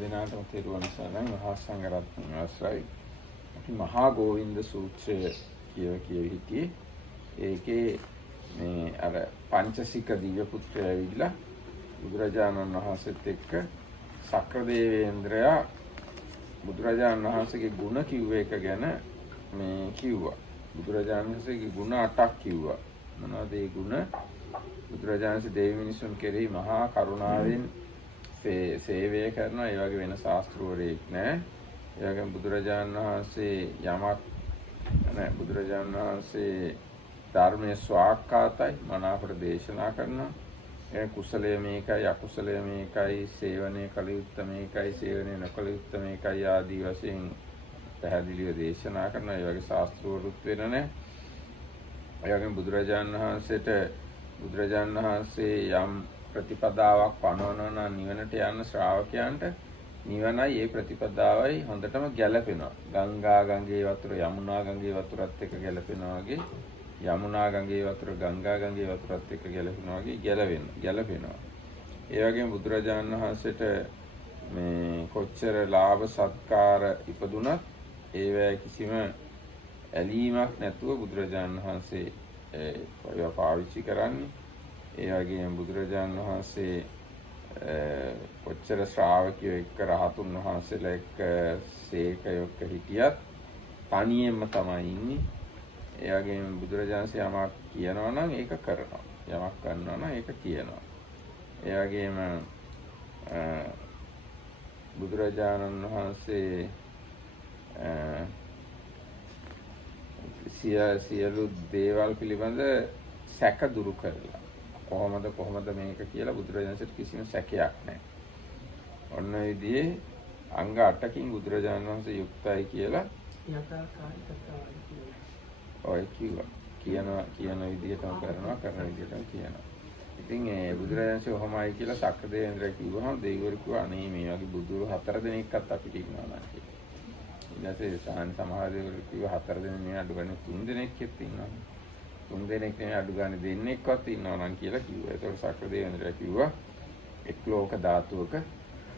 දිනාටම තෙරුවන් සරණයි. මහා සංඝරත්නය අවසරයි. අපි මහා ගෝවින්ද සූත්‍රය කියව හිටියේ. ඒකේ මේ අර පංචසික දිව්‍ය පුත්‍රය ඇවිල්ලා බුදුරජාණන් වහන්සේත් එක්ක සක්‍රදේවේන්ද්‍රයා බුදුරජාණන් වහන්සේගේ ගුණ කිව්ව එක ගැන මේ කිව්වා. බුදුරජාණන් වහන්සේගේ ගුණ 8ක් කිව්වා. මොනවද ඒ ගුණ? බුදුරජාණන් වහන්සේ දෙවි මිනිසුන් කෙරෙහි මහා කරුණාවෙන් සේවය කරනවා. ඒ වගේ වෙන ශාස්ත්‍රවරයෙක් නැහැ. ඒ වගේම බුදුරජාණන් වහන්සේ බුදුරජාණන් වහන්සේ ධර්මයේ ස්වාක්ඛාතයි, මනාකොට දේශනා කරනවා. ඒ කුසලය මේකයි, අකුසලය මේකයි, සේවනය කළ යුත්තේ මේකයි, සේවනය නොකළ යුත්තේ මේකයි ආදී වශයෙන් පැහැදිලිව දේශනා කරනවා. ඒ වගේ ශාස්ත්‍රවරුත් වෙන නැහැ. ඒ වගේම බුදුරජාණන් වහන්සේ යම් ප්‍රතිපදාවක් පනවනවා නම් නිවනට යන ශ්‍රාවකයන්ට නිවනයි ඒ ප්‍රතිපදාවයි හොඳටම ගැලපෙනවා. ගංගා ගඟේ වතුර යමුනා ගඟේ වතුරත් එක්ක ගැලපෙනවා වගේ, යමුනා ගඟේ වතුර ගංගා ගඟේ වතුරත් එක්ක ගැලපෙනවා වගේ ගැලපෙනවා. ඒ වගේම බුදුරජාණන් වහන්සේට මේ කොච්චර ලාභ සත්කාර ඉපදුනත් ඒවැ කිසිම ඇලීමක් නැතුව බුදුරජාණන් වහන්සේ ඒවා පාවිච්චි කරන්නේ. ඒ වගේම බුදුරජාණන් වහන්සේ කොච්චර ශ්‍රාවකයෝ එක්ක රහතුන් වහන්සේලා එක්ක සේකයෝ එක්ක හිටියත් තනියෙන්ම තමයි ඉන්නේ. ඒ වගේම බුදුරජාණන් වහන්සේ යමක් කියනවා නම් ඒක කරනවා. යමක් කරනවා නම් ඒක කියනවා. ඒ වගේම බුදුරජාණන් වහන්සේ සියලු දේවල් පිළිබඳ සැක දුරු කරලා කොහොමද මේක කියලා බුදුරජාණන්සේට කිසිම සැකයක් නැහැ. ඔන්න ඔය විදිහේ අංග 8කින් බුදුරජාණන් වහන්සේ යුක්තයි කියලා ඔය කිව්වා. කියන විදිහටම කරනවා, කරන විදිහටම කියනවා. ඉතින් ඒ බුදුරජාණන්සේ ඔහොමයි කියලා සක්‍රදේවේන්ද්‍ර කිව්වහම දෙවිවරු කිව්වා අනේ මේ වගේ බුදුරු 4 දෙනෙක්වත් අපිට ඉන්නවා නම් කියලා. ඊට පස්සේ සමහර දෙවිවරු කිව්වා 4 දෙනෙක් නෙවෙයි අඩු ගානේ 3 දෙනෙක්වත් ඉන්නවා. 3 දෙනෙක් නෙවෙයි අඩු ගානේ දෙන්නෙක්වත් ඉන්නවා නම් කියලා කිව්වා. ඒතකොට සක්‍රදේවේන්ද්‍රයා කිව්වා එක් ලෝක ධාතුවක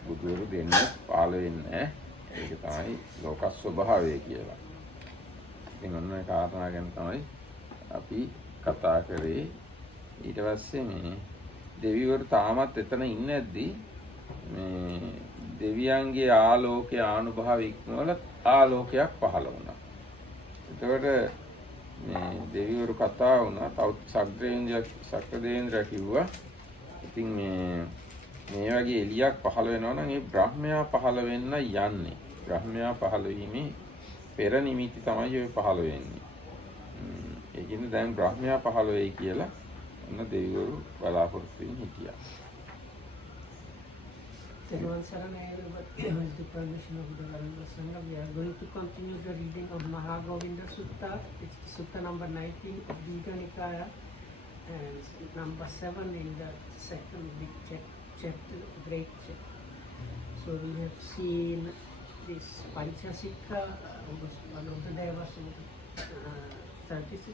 බුදුවරු දෙන්නේ 15 වෙන්නේ නැහැ. ඒක තමයි ලෝක ස්වභාවය කියලා. ඉතින් ඔන්න ඒ කාරණා ගැන තමයි අපි කතා කරේ. ඊට පස්සේ මේ දෙවිවරු තාමත් එතන ඉන්නේ නැද්දි මේ දෙවියන්ගේ ආලෝකයේ ආනුභාව ඉක්මවල ආලෝකයක් පහළ වුණා. එතකොට මේ දෙවිවරු කතා වුණා. සක්‍රදේවේන්ද්‍ර කිව්වා ඉතින් මේ වගේ එළියක් පහළ වෙනවා නම් ඒ බ්‍රහ්මයා පහළ වෙන්න යන්නේ. බ්‍රහ්මයා පහළ වීමේ පෙර නිමිති තමයි ඔය පහළ වෙන්නේ. ඒ කියන්නේ දැන් බ්‍රහ්මයා පහළ වෙයි කියලා ඔන්න දෙවිවරු බලාපොරොත්තු වෙමින් හිටියා. Everyone, with the permission of the Govinda Sangha, we are going to continue the reading of Maha Govinda Sutta. It's Sutta number 19 of Digha Nikaya and number 7 in the second big chapter, great chapter. So we have seen this Panchasika, one of the devas in 33.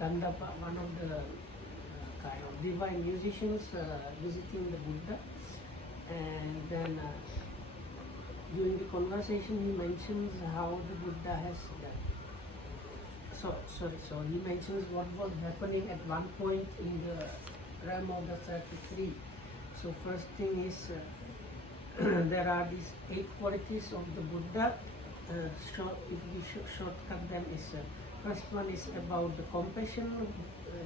Gandhapa, one of the kind of divine musicians visiting the Buddha, and then during the conversation he mentions how the Buddha has so he mentions what was happening at one point in the realm of the 33. So first thing is there are these 8 qualities of the Buddha. If we shortcut them is first one is about the compassion,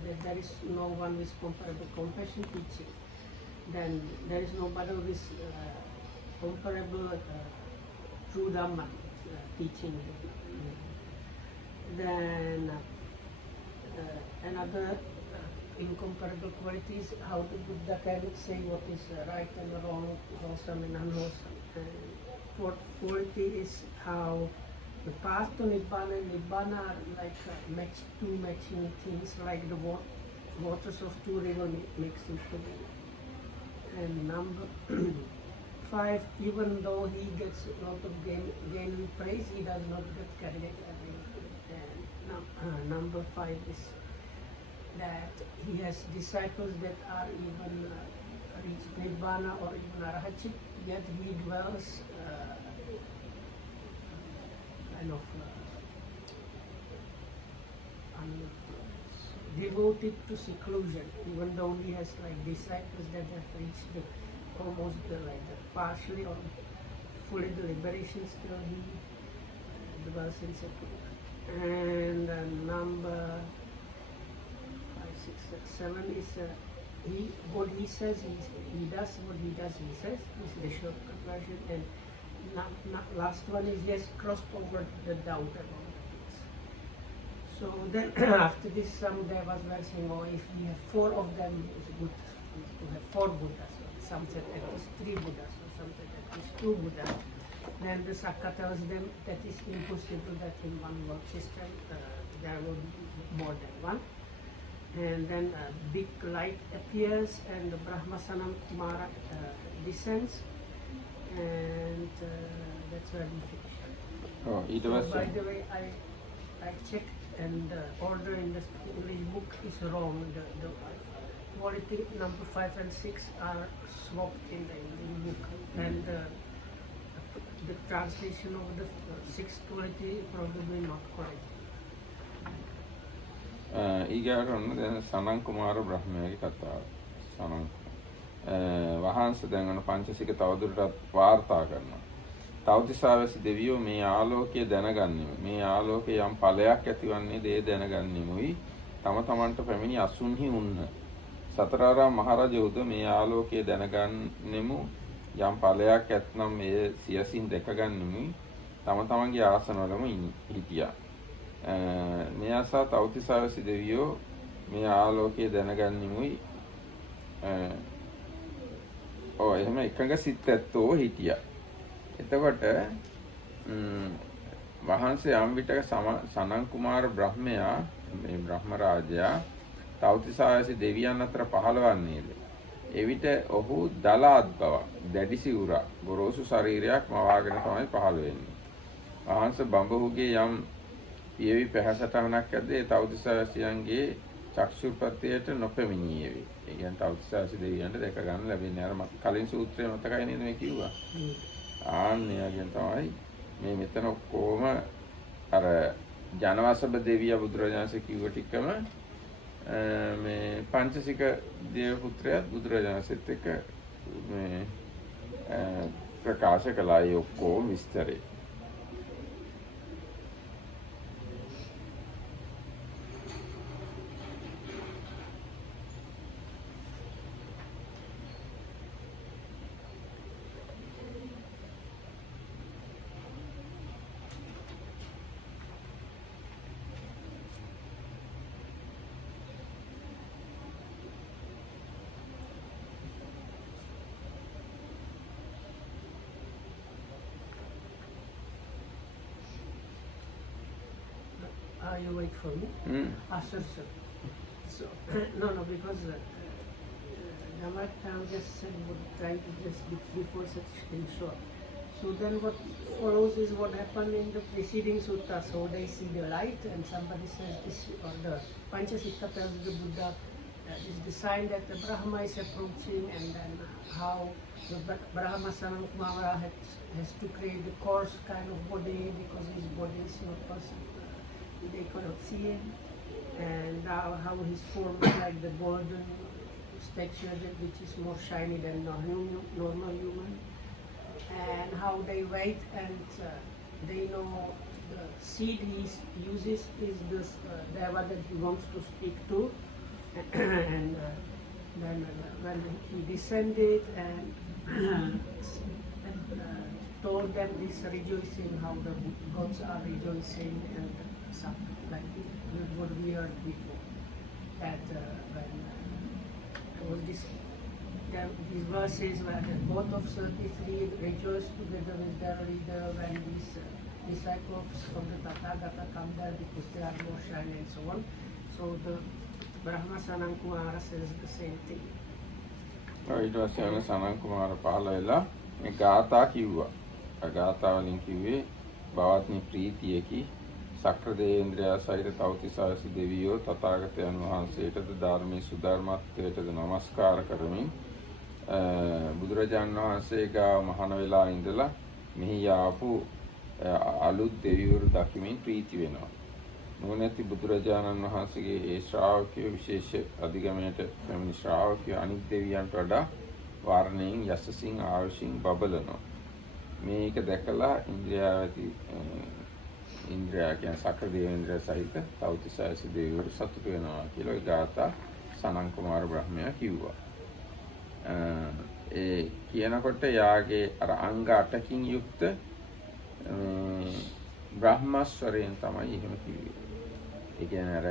that there is no one with comparable compassion teaching. Then there is nobody with comparable true Dhamma teaching. Then another incomparable quality is how the Buddha can say what is right and wrong, wholesome and unwholesome. Fourth quality is how the path to Nibbana and Nibbana are like two matching things, like the waters of 2 rivers mixing together. And number 5, even though he gets a lot of gain with praise, he does not get carried away. And number 5 is that he has disciples that are even reach Nibbana or even Arahachit, yet he dwells kind of devoted to seclusion, even though he has like disciples that have reached almost like partially or fully the liberation, still he dwells in seclusion. And number 5, 6, 7 is what he says, he does what he does, he says, is the shortcut version. And last one is just crossed over the doubt about the things. So then after this, some devas were saying, oh, if we have 4 of them, it's good to have 4 Buddhas. Some said at least 3 Buddhas, or some said at least 2 Buddhas. Then the Sakka tells them that it's impossible that in one world system there will be more than one. And then a big light appears and the Brahmasanam Kumara descends, and that's where we finish. So by the way, I checked, and the order in the English book is wrong. The quality number 5 and 6 are swapped in the English book, and the translation of the 6th quality probably not correct. ඊගාට ඔන්න දැන් සනන් කුමාර බ්‍රහ්මයාගේ කතාව. සනන් වහන්සේ දැන් ඔන්න පංචසික තවදුරටත් වාර්තා කරනවා. තවතිසාවැසි දෙවියෝ මේ ආලෝකය දැනගන්නෙමු. මේ ආලෝකය යම් ඵලයක් ඇතිවන්නේ දේ දැනගන්නෙමුයි. තම තමන්ට පැමිණි අසුන්හි උන්න. සතරාරාම මහරජවුද මේ ආලෝකය දැනගන්නෙමු. යම් ඵලයක් ඇත්නම් මේ සියසින් දැකගන්නෙමුයි. තම තමන්ගේ ආසනවලම හිටියා. මේ ආසා තවතිසාවැසි දෙවියෝ මේ ආලෝකය දැනගන්නෙමුයි. එහෙම එකඟ සිත් ඇත්තෝ හිටියා. එතකොට වහන්සේ යම් විටක සනන් කුමාර බ්‍රහ්මයා මේ බ්‍රහ්ම රාජයා තවතිසාවැසි දෙවියන් අතර පහළවන්නේද. එවිට ඔහු දලාත් බව දැඩිසි උරා ගොරෝසු ශරීරයක් මවාගෙන තමයි පහළ වෙන්නේ. වහන්සේ බඹහුගේ යම් පියවි පැහැසටහනක් ඇද්ද ඒ තවතිසාවැසියන්ගේ චක්ෂුප්‍රත්‍යයට නොපැමිණියේවි. ඒ කියන්නේ තවතිසාවැසි දෙවියන්ට දැක ගන්න ලැබෙන්නේ. අර කලින් සූත්‍රයේ මතකයි නේද මේ කිව්වා. ආන්නයගෙන් තමයි මේ මෙතන ඔක්කොම අර ජනවසබ දෙවිය බුදුරජාණන්සේ කිව්ව ටිකම මේ පංචසික දේව පුත්‍රයාත් බුදුරජාණන්සේත් එක්ක මේ ප්‍රකාශ කළා ඒ ඔක්කොම විස්තරේ. You wait for me? Sir. So, no, because Namartam just said would try to just before such things short. So then what follows is what happened in the preceding sutta. So they see the light and somebody says this, or the Panchasitta tells the Buddha is the sign that the Brahma is approaching, and then how the Brahma Sanam Kumara has to create the coarse kind of body because his body is not possible. They cannot see him, and how his form is like the golden statue which is more shiny than normal human, and how they wait and they know the seed he uses is this deva that he wants to speak to, and then when he descended and told them this rejoicing, how the gods are rejoicing, and something like what we heard before, that when was these verses where both of 33 rejoiced together with their leader when these disciples from the Tathagata come there because they are more shiny and so on. So the Brahma Sanam Kumara says the same thing. ඊට පස්සේ යන සනන් කුමාර පහළ වෙලා මේ ගාථා කිව්වා. ගාථා වලින් කිව්වේ භවත්නි ප්‍රීතියකි සක්‍ර දේවේන්ද්‍රයා සහිත තවතිසාවැසි දෙවියෝ තථාගතයන් වහන්සේටද ධර්මයේ සුධර්මත්වයටද නමස්කාර කරමින් බුදුරජාණන් වහන්සේ ගාව මහාන වෙලා ඉඳලා මෙහි ආපු අලුත් දෙවිවරු දකිමින් ප්‍රීති වෙනවා. නුවණැති බුදුරජාණන් වහන්සේගේ ඒ ශ්‍රාවකයෝ විශේෂ අධිගමයට පැමිණි ශ්‍රාවකයෝ අනිත් දෙවියන්ට වඩා වර්ණයෙන් යසසින් ආයුෂින් බබලනවා. මේක දැකලා ඉන්ද්‍රයා කියන සක්‍ර දේවේන්ද්‍රය සහිත තවතිසායස දෙවිවරු සතුටු වෙනවා කියලා ඒ ගාථා සනන් කුමාර බ්‍රහ්මයා කිව්වා. ඒ කියනකොට යාගේ අර අංග 8කින් යුක්ත බ්‍රහ්මස්වරයෙන් තමයි එහෙම කිව්වේ. ඒ කියන්නේ අර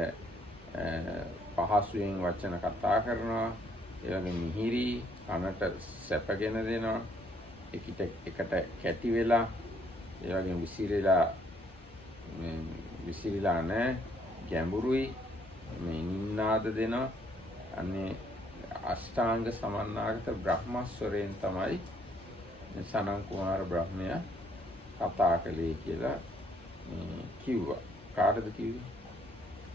පහසුවෙන් වචන කතා කරනවා, ඒ වගේ මිහිරි කනට සැපගෙන දෙනවා, එකට කැටි වෙලා, ඒ වගේ විසිරිලා නැහැ, ගැඹුරුයි, මේ නින්නාද දෙනවා. අනේ අෂ්ටාංග සමන්නාගත බ්‍රහ්මස්වරයෙන් තමයි සනන් කුමාර බ්‍රහ්මයා කතා කළේ කියලා කිව්වා. කාටද කිව්වේ?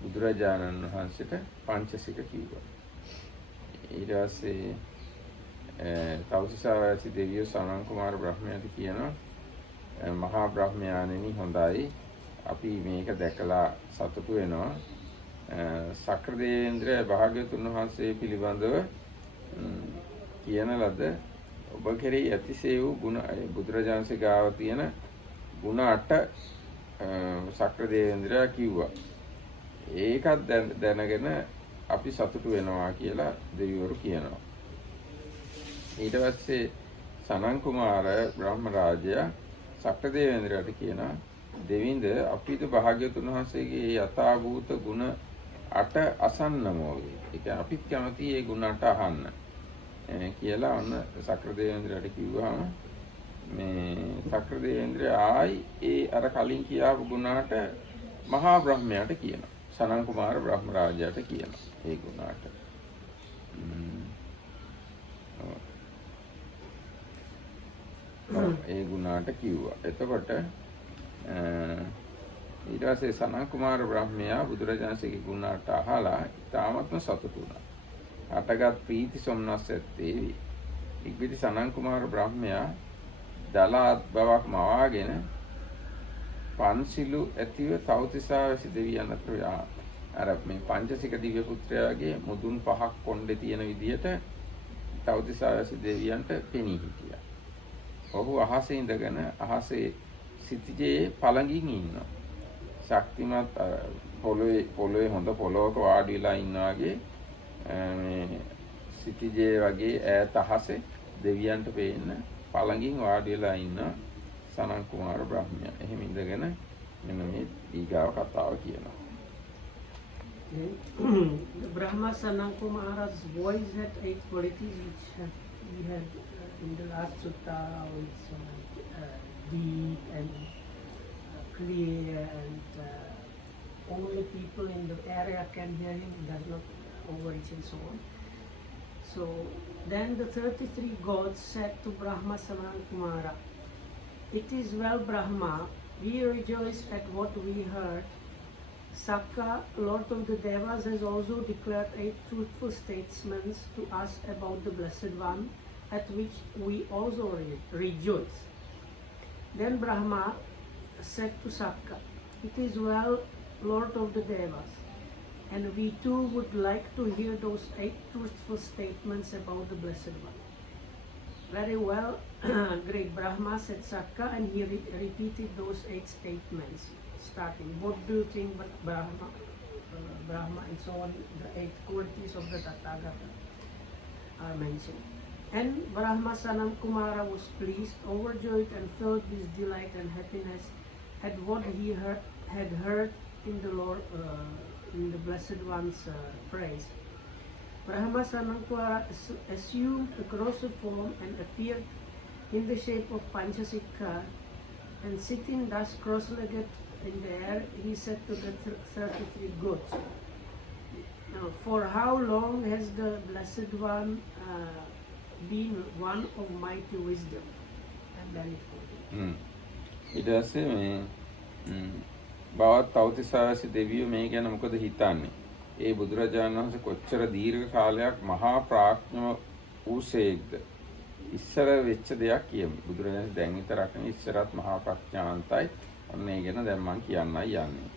බුදුරජාණන් වහන්සේට පංචසික කිව්වා. ඊට පස්සේ තවතිසායස දෙවියෝ සනන් කුමාර බ්‍රහ්මයාට කියනවා, මහා බ්‍රහ්මයාණෙනි හොඳයි, අපි මේක දැකලා සතුටු වෙනවා. සක්‍ර දේවේන්ද්‍රය භාග්‍යවතුන් වහන්සේ පිළිබඳව කියන ලද ඔබ කෙරෙහි ඇතිසේ වූ ගුණ බුදුරජාණන්සේ ගාව තියෙන ගුණ 8 සක්‍ර දේවේන්ද්‍රය කිව්වා. ඒකත් දැනගෙන අපි සතුටු වෙනවා කියලා දෙවිවරු කියනවා. ඊට පස්සේ සනන් කුමාර බ්‍රහ්ම රාජයා සක්‍ර දේවේන්ද්‍රයට කියනවා, දෙවිඳ අපිට භාග්‍යවතුන් වහන්සේගේ යථාභූත ගුණ 8 අසන්නමෝ වේ. ඒ කියන්නේ අපිත් කැමති ඒ ගුණ 8 අහන්න කියලා ඔන්න සක්‍ර දේවේන්ද්‍රයට කිව්වහම මේ සක්‍ර දේවේන්ද්‍රය ආයි ඒ අර කලින් කියාපු ගුණ 8 මහා බ්‍රහ්මයාට කියනවා. සනන් කුමාර බ්‍රහ්ම රාජයාට කියනවා ඒ ගුණ 8. ඒ ගුණ 8 කිව්වා. එතකොට ඊට පස්සේ සනන් කුමාර බ්‍රහ්මයා බුදුරජාණන්සේගේ ගුණ 8 අහලා තාමත්ම සතුටු වුණා. අටගත් ප්‍රීති සොම්නස් ඇත්තේ ඉක්බිති සනන් කුමාර බ්‍රහ්මයා දලාත් බවක් මවාගෙන පන්සිලු ඇතිව තවතිසායස දෙවියන් අතර අර මේ පංචසික දිව්‍ය පුත්‍රයාගේ මුදුන් 5ක් කොණ්ඩේ තියෙන විදියට තවතිසායස දෙවියන්ට පෙනී හිටියා. ඔහු අහසේ ඉඳගෙන අහසේ සිටිජේ පළඟින් ඉන්නවා. ශක්තිමත් පොළොවේ හොඳ පොළොවක වාඩි වෙලා ඉන්නා වගේ මේ සිටිජේ වගේ ඈත අහසේ දෙවියන්ට පේන්න පළඟින් වාඩි වෙලා ඉන්න සනන් කුමාර බ්‍රහ්මයා. එහෙම ඉඳගෙන මෙන්න මේ ඊගාව කතාව කියනවා. Brahma Sanan Kumara's voice had 8 qualities which we had in the last sutta. It's deep and clear, and only people in the area can hear him, does not overreach and so on. So then the 33 gods said to Brahma Sanan Kumara, "It is well, Brahma, we rejoice at what we heard. Sakka, Lord of the Devas, has also declared 8 truthful statements to us about the Blessed One, at which we also rejoice." Then Brahma said to Sakka, "It is well, Lord of the Devas, and we too would like to hear those 8 truthful statements about the Blessed One." "Very well, great Brahma," said Sakka, and he repeated those 8 statements, starting, "What do you think but Brahma, and so on, the 8 qualities of the Tathagata are mentioned. And Brahma Sanan Kumara was pleased, overjoyed, and filled with delight and happiness at what he had heard in the Lord, in the Blessed One's praise. Brahma Sanan Kumara assumed a grosser form and appeared in the shape of Panchasika, and sitting thus cross-legged in the air, he said to the 33 gods, "Now, for how long has the Blessed One been one of mighty wisdom?" And then it goes. ඊට පස්සේ මේ බවත් තවතිසායස දෙවියෝ මේ ගැන මොකද හිතන්නේ? ඒ බුදුරජාණන් වහන්සේ කොච්චර දීර්ඝ කාලයක් මහා ප්‍රඥව ඌසේක්ද ඉස්සර වෙච්ච දෙයක් කියමු. බුදුරජාණන් දැන් විතරක් නෙවෙයි ඉස්සරත් මහා ප්‍රඥාන්තයි. අන්න ඒ ගැන දැන් මම කියන්නයි යන්නේ.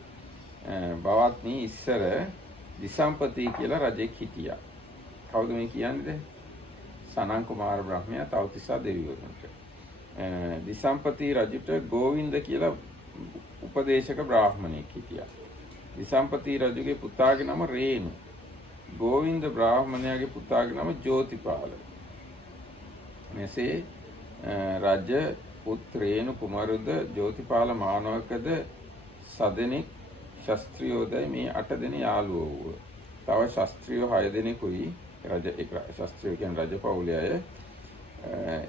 බවත්නි ඉස්සර දිසම්පති කියලා රජෙක් හිටියා. කවුද මේ කියන්නේ? සනන් කුමාර බ්‍රහ්මයා තවතිසා දෙවිවරුන්ට. දිසම්පති රජුට ගෝවින්ද කියලා උපදේශක බ්‍රාහ්මණයෙක් හිටියා. දිසම්පති රජුගේ පුතාගේ නම රේණු. ගෝවින්ද බ්‍රාහ්මණයාගේ පුතාගේ නම ජෝතිපාල. මෙසේ රජ පුත්‍රේණු කුමාරද ජෝතිපාල මානවකද සදෙනෙක් ශාස්ත්‍රියෝදයි මේ 8 දෙනෙක් යාළුවෝ වූ. තව ශාස්ත්‍රියෝ 6 දෙනෙකුයි රජ එක ශාස්ත්‍රියෝ කියන්නේ රජ පවුලේ අය.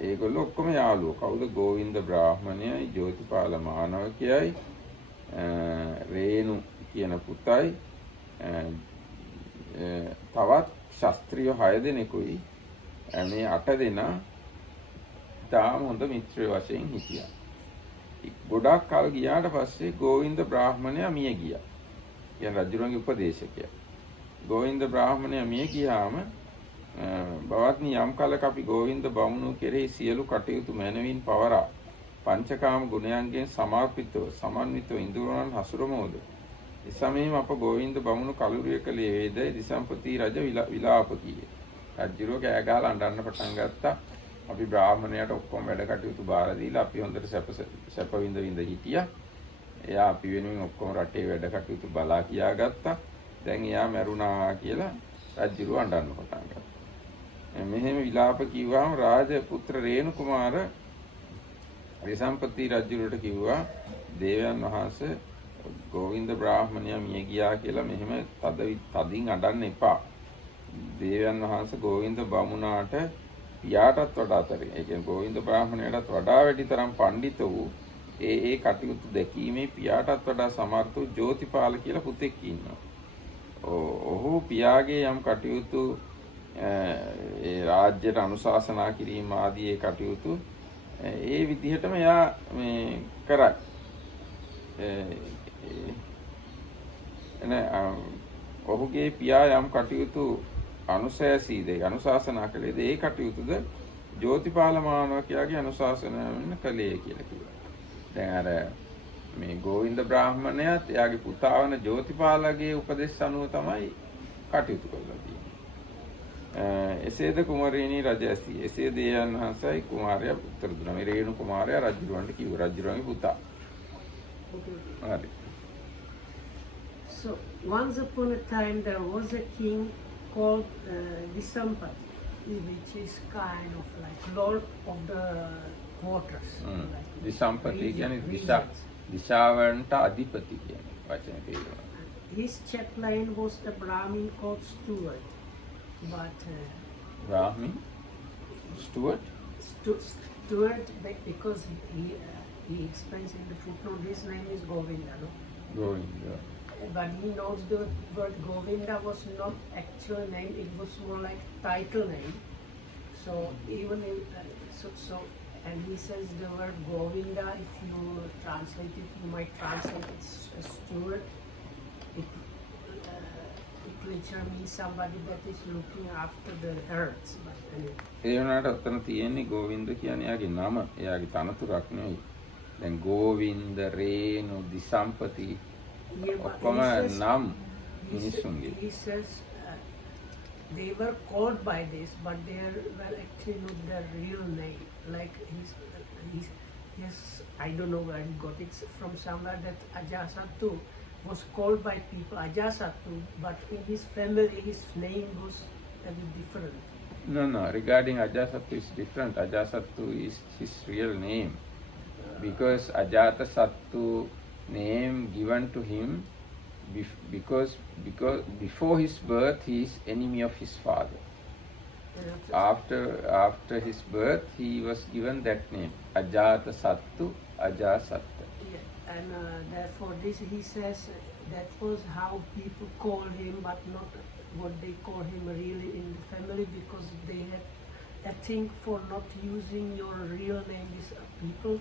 ඒගොල්ලෝ ඔක්කොම යාළුවෝ. කවුද? ගෝවින්ද බ්‍රාහ්මණයයි, ජෝතිපාල මානවකයයි, රේණු කියන පුතයි, තවත් ශාස්ත්‍රියෝ 6 දෙනෙකුයි මේ 8 දෙනා තාම හොඳ මිත්‍රයෝ වශයෙන් හිටියා. ගොඩාක් කල් ගියාට පස්සේ ගෝවින්ද බ්‍රාහ්මණයා මිය ගියා. කියන්නේ රජුගේ උපදේශකයා. ගෝවින්ද බ්‍රාහ්මණයා මිය ගියාම බවත්නි යම් කලක අපි ගෝවින්ද බමුණු කෙරෙහි සියලු කටයුතු මැනවින් පවරා පංචකාම ගුණයන්ගෙන් සමර්පිතව සමන්විතව ඉඳුරන් හසුරමෝද එසමයෙහිම අප ගෝවින්ද බමුණු කලුරිය කළේ වේදයි දිසම්පති රජ විලාප කීයේ. රජුරෝ කෑ ගහලා අඬන්න පටන් ගත්තා. අපි බ්‍රාහ්මණයාට ඔක්කොම වැඩ කටයුතු බාර දීලා අපි හොඳට සැප විඳ හිටියා. එයා අපි වෙනුවෙන් ඔක්කොම රටේ වැඩ කටයුතු බලා කියාගත්තා. දැන් එයා මැරුණා කියලා රජුරෝ අඬන්න පටන් ගත්තා. මෙහෙම විලාප කිව්වම රාජපුත්‍ර රේණු කුමාර දිසම්පති රජුරට කිව්වා දේවයන් වහන්සේ ගෝවින්ද බ්‍රාහ්මණයා මිය ගියා කියලා මෙහෙම තදින් අඬන්න එපා. දේවයන් වහන්සේ ගෝවින්ද බමුණාට පියාටත් වඩා තරම් ඒ කියන්නේ ගෝවින්ද බ්‍රාහ්මණයටත් වඩා වැඩි තරම් පඬිත වූ ඒ කටයුතු දැකීමේ පියාටත් වඩා සමර්ථ වූ ජෝතිපාල කියලා පුතෙක් ඉන්නවා. ඔහු පියාගේ යම් කටයුතු ඒ රාජ්‍යයට අනුශාසනා කිරීම ආදී ඒ කටයුතු ඒ විදිහටම එයා මේ කරයි. ඔහුගේ පියා යම් කටයුතු අනුශාසීද අනුශාසනා කළේද ඒ කටයුතුද ජෝතිපාල මානවකයාගේ අනුශාසනාවෙන් කළේ කියලා කිව්වා. දැන් අර මේ ගෝවින්ද බ්‍රාහ්මණයාත් එයාගේ පුතා වන ජෝතිපාලගේ උපදෙස් අනුව තමයි කටයුතු කරලා තියෙන්නේ. එසේද කුමරිනී රජ ඇසී. එසේ දේයන් වහන්සේයි කුමාරයා උත්තර දුන්නා. මේ රේණු කුමාරයා රජුරවන්ට කිව්වා. රජුරන්ගේ පුතා. හරි. So once upon a time there was a king called Disampati, which is kind of like lord of the waters. දිසම්පති කියන්නේ දිශාවන්ට අධිපති කියන වචනේ තේරුම. His chatline was a Brahmin called Stewart, but Brahmin Stewart Stewart because he explains in the footnote his name is Govinda, no? Govinda. But he knows the word Govinda was not actual name; it was more like title name. So even if, and he says the word Govinda. If you translate it, you might translate it as steward. It literally means somebody that is looking after the herds. But anyway. ඒ වුණාට අතන තියෙන්නේ ගෝවින්ද කියන්නේ එයාගේ නම, එයාගේ තනතුරක් නෙවෙයි. දැන් ගෝවින්ද, රේණු, දිසම්පති ඔක්කොම නම් මිනිසුන්ගේ. He says they were called by this, but they were actually not their real name. Like his I don't know where he got it from, somewhere that Ajasattu was called by people Ajasattu, but in his family his name was a bit different. No. Regarding Ajasattu is different. Ajasattu is his real name because Ajatasattu name given to him because before his birth he is enemy of his father. After his birth he was given that name Ajatasattu Ajasatta. Yeah, and therefore this he says that was how people call him, but not what they call him really in the family, because they had a thing for not using your real name. These people.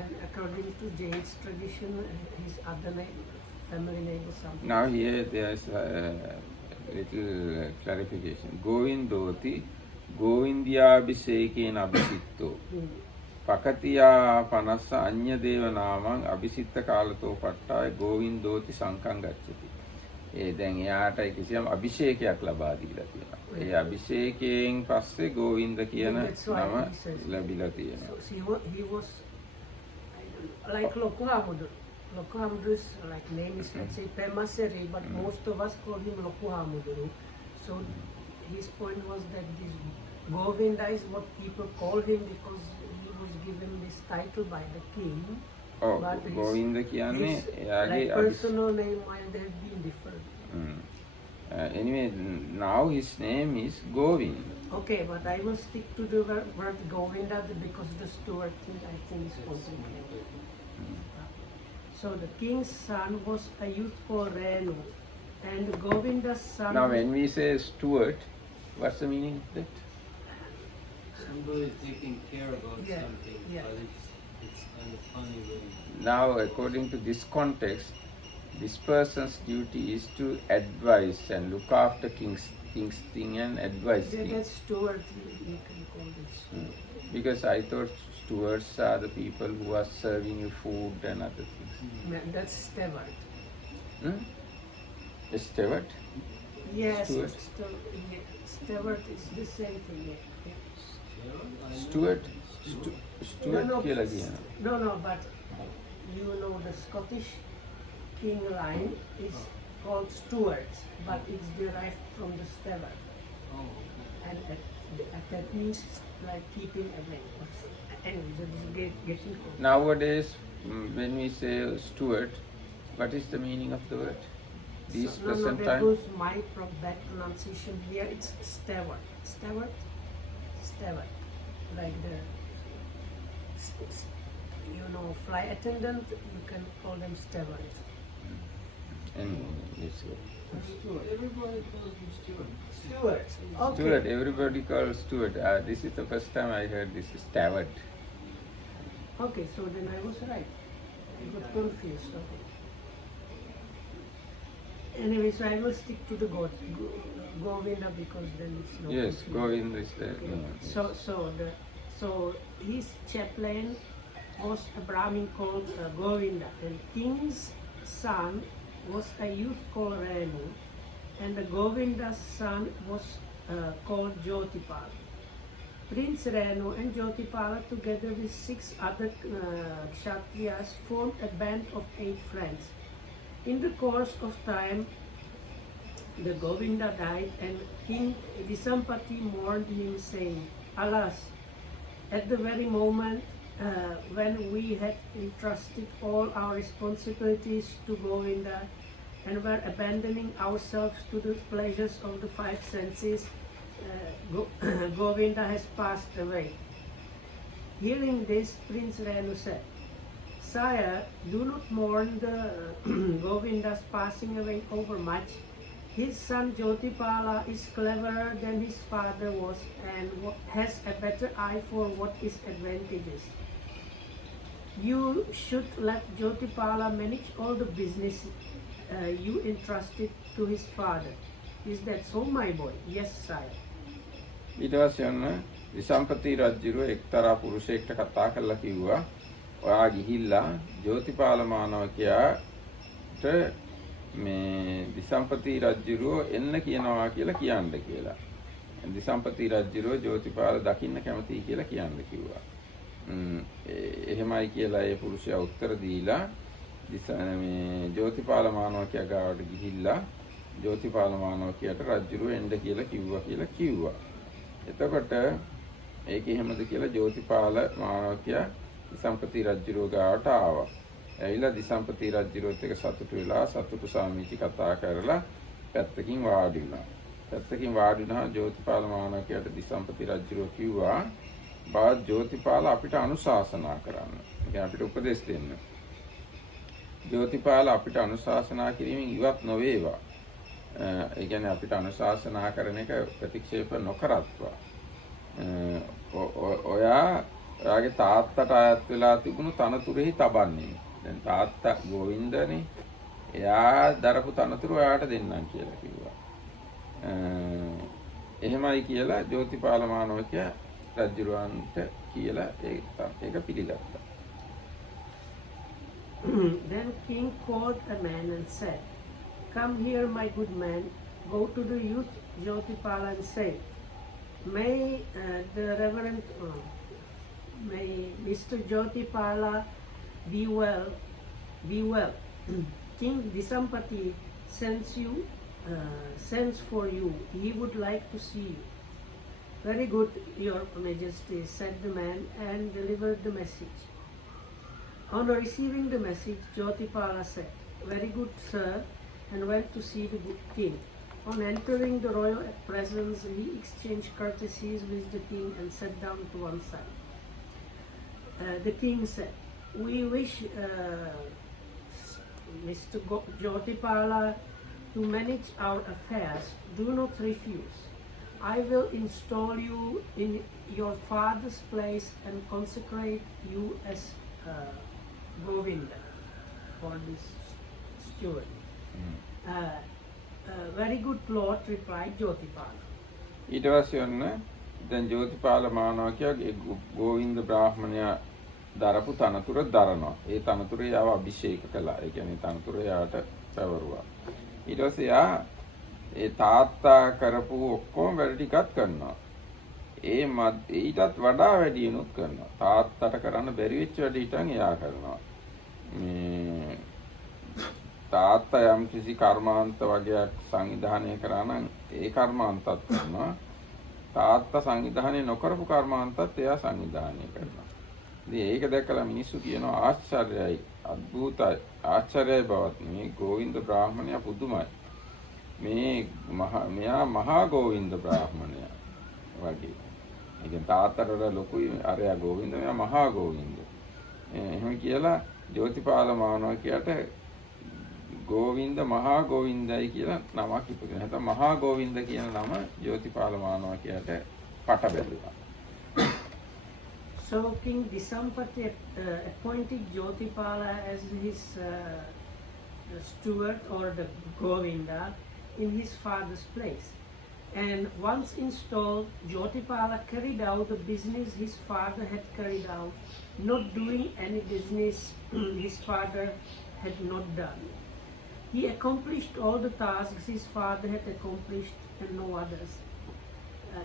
And according to Jain's tradition, his other name, family name is something. Now here there is a little clarification. Govindoti ගෝවින්දියාභිෂේකේන අභිසිත්තෝ පකතියා පනස්ස අඤ්ඤ දේව නාමං අභිසිත්ත කාලතෝ පට්ඨාය ගෝවින්දෝති සංකං ගච්ඡති. ඒ දැන් එයාට කිසියම් අභිෂේකයක් ලබා දීලා තියෙනවා. ඒ අභිෂේකයෙන් පස්සේ ගෝවින්ද කියන නම ලැබිලා තියෙනවා. So he was like Lokuhamudu. Lokuhamudu's like name is let's say Pemaseri, but most of us call him Lokuhamudu. So his point was that this Govinda is what people call him because he was given this title by the king. Oh, but Govinda කියන්නේ එයාගේ like personal name might have been different. Anyway, now his name is Govind. Okay, but I will stick to the word Govinda because the steward thing I think is complicated. So the king's son was a youth called Renu, and Govinda's son. Now, when we say steward, what's the meaning of that? Somebody taking care about Yeah, something, yeah. but it's kind of funny when Now, according to this context, this person's duty is to advise and look after king's thing and advise Yeah, things. that's steward. You can call it steward. Because I thought stewards are the people who are serving you food and other things. Man, that's steward. A steward? Yes, Steward. steward is the same thing. Yeah. Steward? Steward No, කියලා කියනවා. no, but you know the Scottish king line is called Stuart, but it's derived from the steward, and that means like keeping away. Anyway, so this is getting close. Nowadays, when we say steward, what is the meaning of the word? This No, present there time? goes my bad pronunciation here. It's steward, like the fly attendant. You can call them steward. Anyway, let's go. everybody calls him Stewart. Steward. Okay. Steward, everybody calls steward. This is the first time I heard this steward. Okay, so then I was right. I got confused. Okay. Anyway, so I will stick to the Govinda because then it's no Yes, confusion. Govind is the Okay. name. So his chaplain was a Brahmin called Govinda, and king's son was a youth called Renu, and the Govinda's son was called Jyotipala. Prince Renu and Jyotipala, together with 6 other Kshatriyas, formed a band of 8 friends. In the course of time, the Govinda died, and King Visampati mourned him, saying, "Alas, at the very moment when we had entrusted all our responsibilities to Govinda and were abandoning ourselves to the pleasures of the 5 senses, Govinda has passed away." Hearing this, Prince Renu said, "Sire, do not mourn the Govinda's passing away overmuch. His son Jyotipala is cleverer than his father was and has a better eye for what is advantageous. You should let Jyotipala manage all the business you entrusted to his father. Is that so, my boy?" "Yes, sire." ඊට පස්සේ ඔන්න විසම්පති රජුව එක්තරා පුරුෂයෙක්ට කතා කරලා කිව්වා ඔයා ගිහිල්ලා ජෝතිපාල මානවකයාට මේ විසම්පති රජුව එන්න කියනවා කියලා කියන්න කියලා. විසම්පති රජුව ජෝතිපාල දකින්න කැමතියි කියලා කියන්න කිව්වා. එහෙමයි කියලා ඒ පුරුෂයා උත්තර දීලා මේ ජෝතිපාල මානවකයා ගාවට ගිහිල්ලා ජෝතිපාල මානවකයාට රජුව එන්න කියලා කිව්වා. එතකොට ඒක එහෙමද කියලා ජෝතිපාල මානවකයා දිසම්පති රජුව ගාවට ආවා. ඇවිල්ලා දිසම්පති රජුවත් එක්ක සතුටු වෙලා සතුටු සාමීචි කතා කරලා පැත්තකින් වාඩි වුණා. පැත්තකින් වාඩි වුණා ජෝතිපාල මානවකයාට දිසම්පති රජුව කිව්වා "බාත් ජෝතිපාල අපිට අනුශාසනා කරන්න. ඒ කියන්නේ අපිට උපදෙස් දෙන්න. ජෝතිපාල අපිට අනුශාසනා කිරීමෙන් ඉවත් නොවේවා. ඒ කියන්නේ අපිට අනුශාසනා කරන එක ප්‍රතික්ෂේප නොකරත්වා. ඔයාගේ තාත්තට අයත් වෙලා තිබුණු තනතුරෙහි තබන්නේ. දැන් තාත්තා ගෝවින්දනේ. එයා දරපු තනතුර ඔයාට දෙන්නම් කියලා කිව්වා. එහෙමයි කියලා ජෝතිපාල මානවකයා රජුරවන්ට කියලා ඒක පිළිගත්තා. Then king called a man and said, "Come here, my good man. Go to the youth Jyotipala and say, may the Reverend, may Mr. Jyotipala be well. King Disampati sends for you. He would like to see you." "Very good, Your Majesty," said the man and delivered the message. On receiving the message, Jyotipala said, "Very good, sir," and went to see the good king. On entering the royal presence, he exchanged courtesies with the king and sat down to one side. The king said, "We wish Mr. Jyotipala to manage our affairs. Do not refuse. I will install you in your father's place and consecrate you as govinda for this steward." "Very good, Lord," replied Jyotipala. ඊට පස්සේ ඔන්න දැන් ජෝතිපාල මානවකයාගේ ගෝවින්ද බ්‍රාහ්මණයා දරපු තනතුර දරනවා. ඒ තනතුර යාව අභිෂේක කළා. ඒ කියන්නේ තනතුර යාට පැවරුවා. ඊට පස්සේ යා ඒ තාත්තා කරපු ඔක්කොම වැඩ ටිකක් කරනවා. ඊටත් වඩා වැඩියනුත් කරනවා. තාත්තට කරන්න බැරි වෙච්ච වැඩ ඊටන් එයා කරනවා. මේ තාත්තා යම් කිසි කර්මාන්ත වගේක් සංවිධානය කරා නම් ඒ කර්මාන්තත් කරනවා. තාත්තා සංවිධානය නොකරපු කර්මාන්තත් එයා සංවිධානය කරනවා. ඉතින් ඒක දැකලා මිනිස්සු කියනවා ආශ්චර්යයි, අద్భుතයි, ආශ්චර්යයි බවත් මේ ගෝවින්ද බ්‍රාහ්මණයා පුදුමයි. මෙයා මහා ගෝවින්ද බ්‍රාහ්මණයා වගේ. ඒ කියන්නේ තාත්තට ලොකුයි අරයා ගෝවින්ද, මෙයා මහා ගෝවින්ද. එහෙම කියලා ජෝතිපාල මානවකයාට ගෝවින්ද මහා ගෝවින්දයි කියලා නමක් ඉපදුනා. නැත්නම් මහා ගෝවින්ද කියන නම ජෝතිපාල මානවකයාට පට බැලුවා. So King Disampati appointed Jyotipala as his steward or the govinda in his father's place. And once installed, Jyotipala carried out the business his father had carried out, not doing any business his father had not done. He accomplished all the tasks his father had accomplished and no others.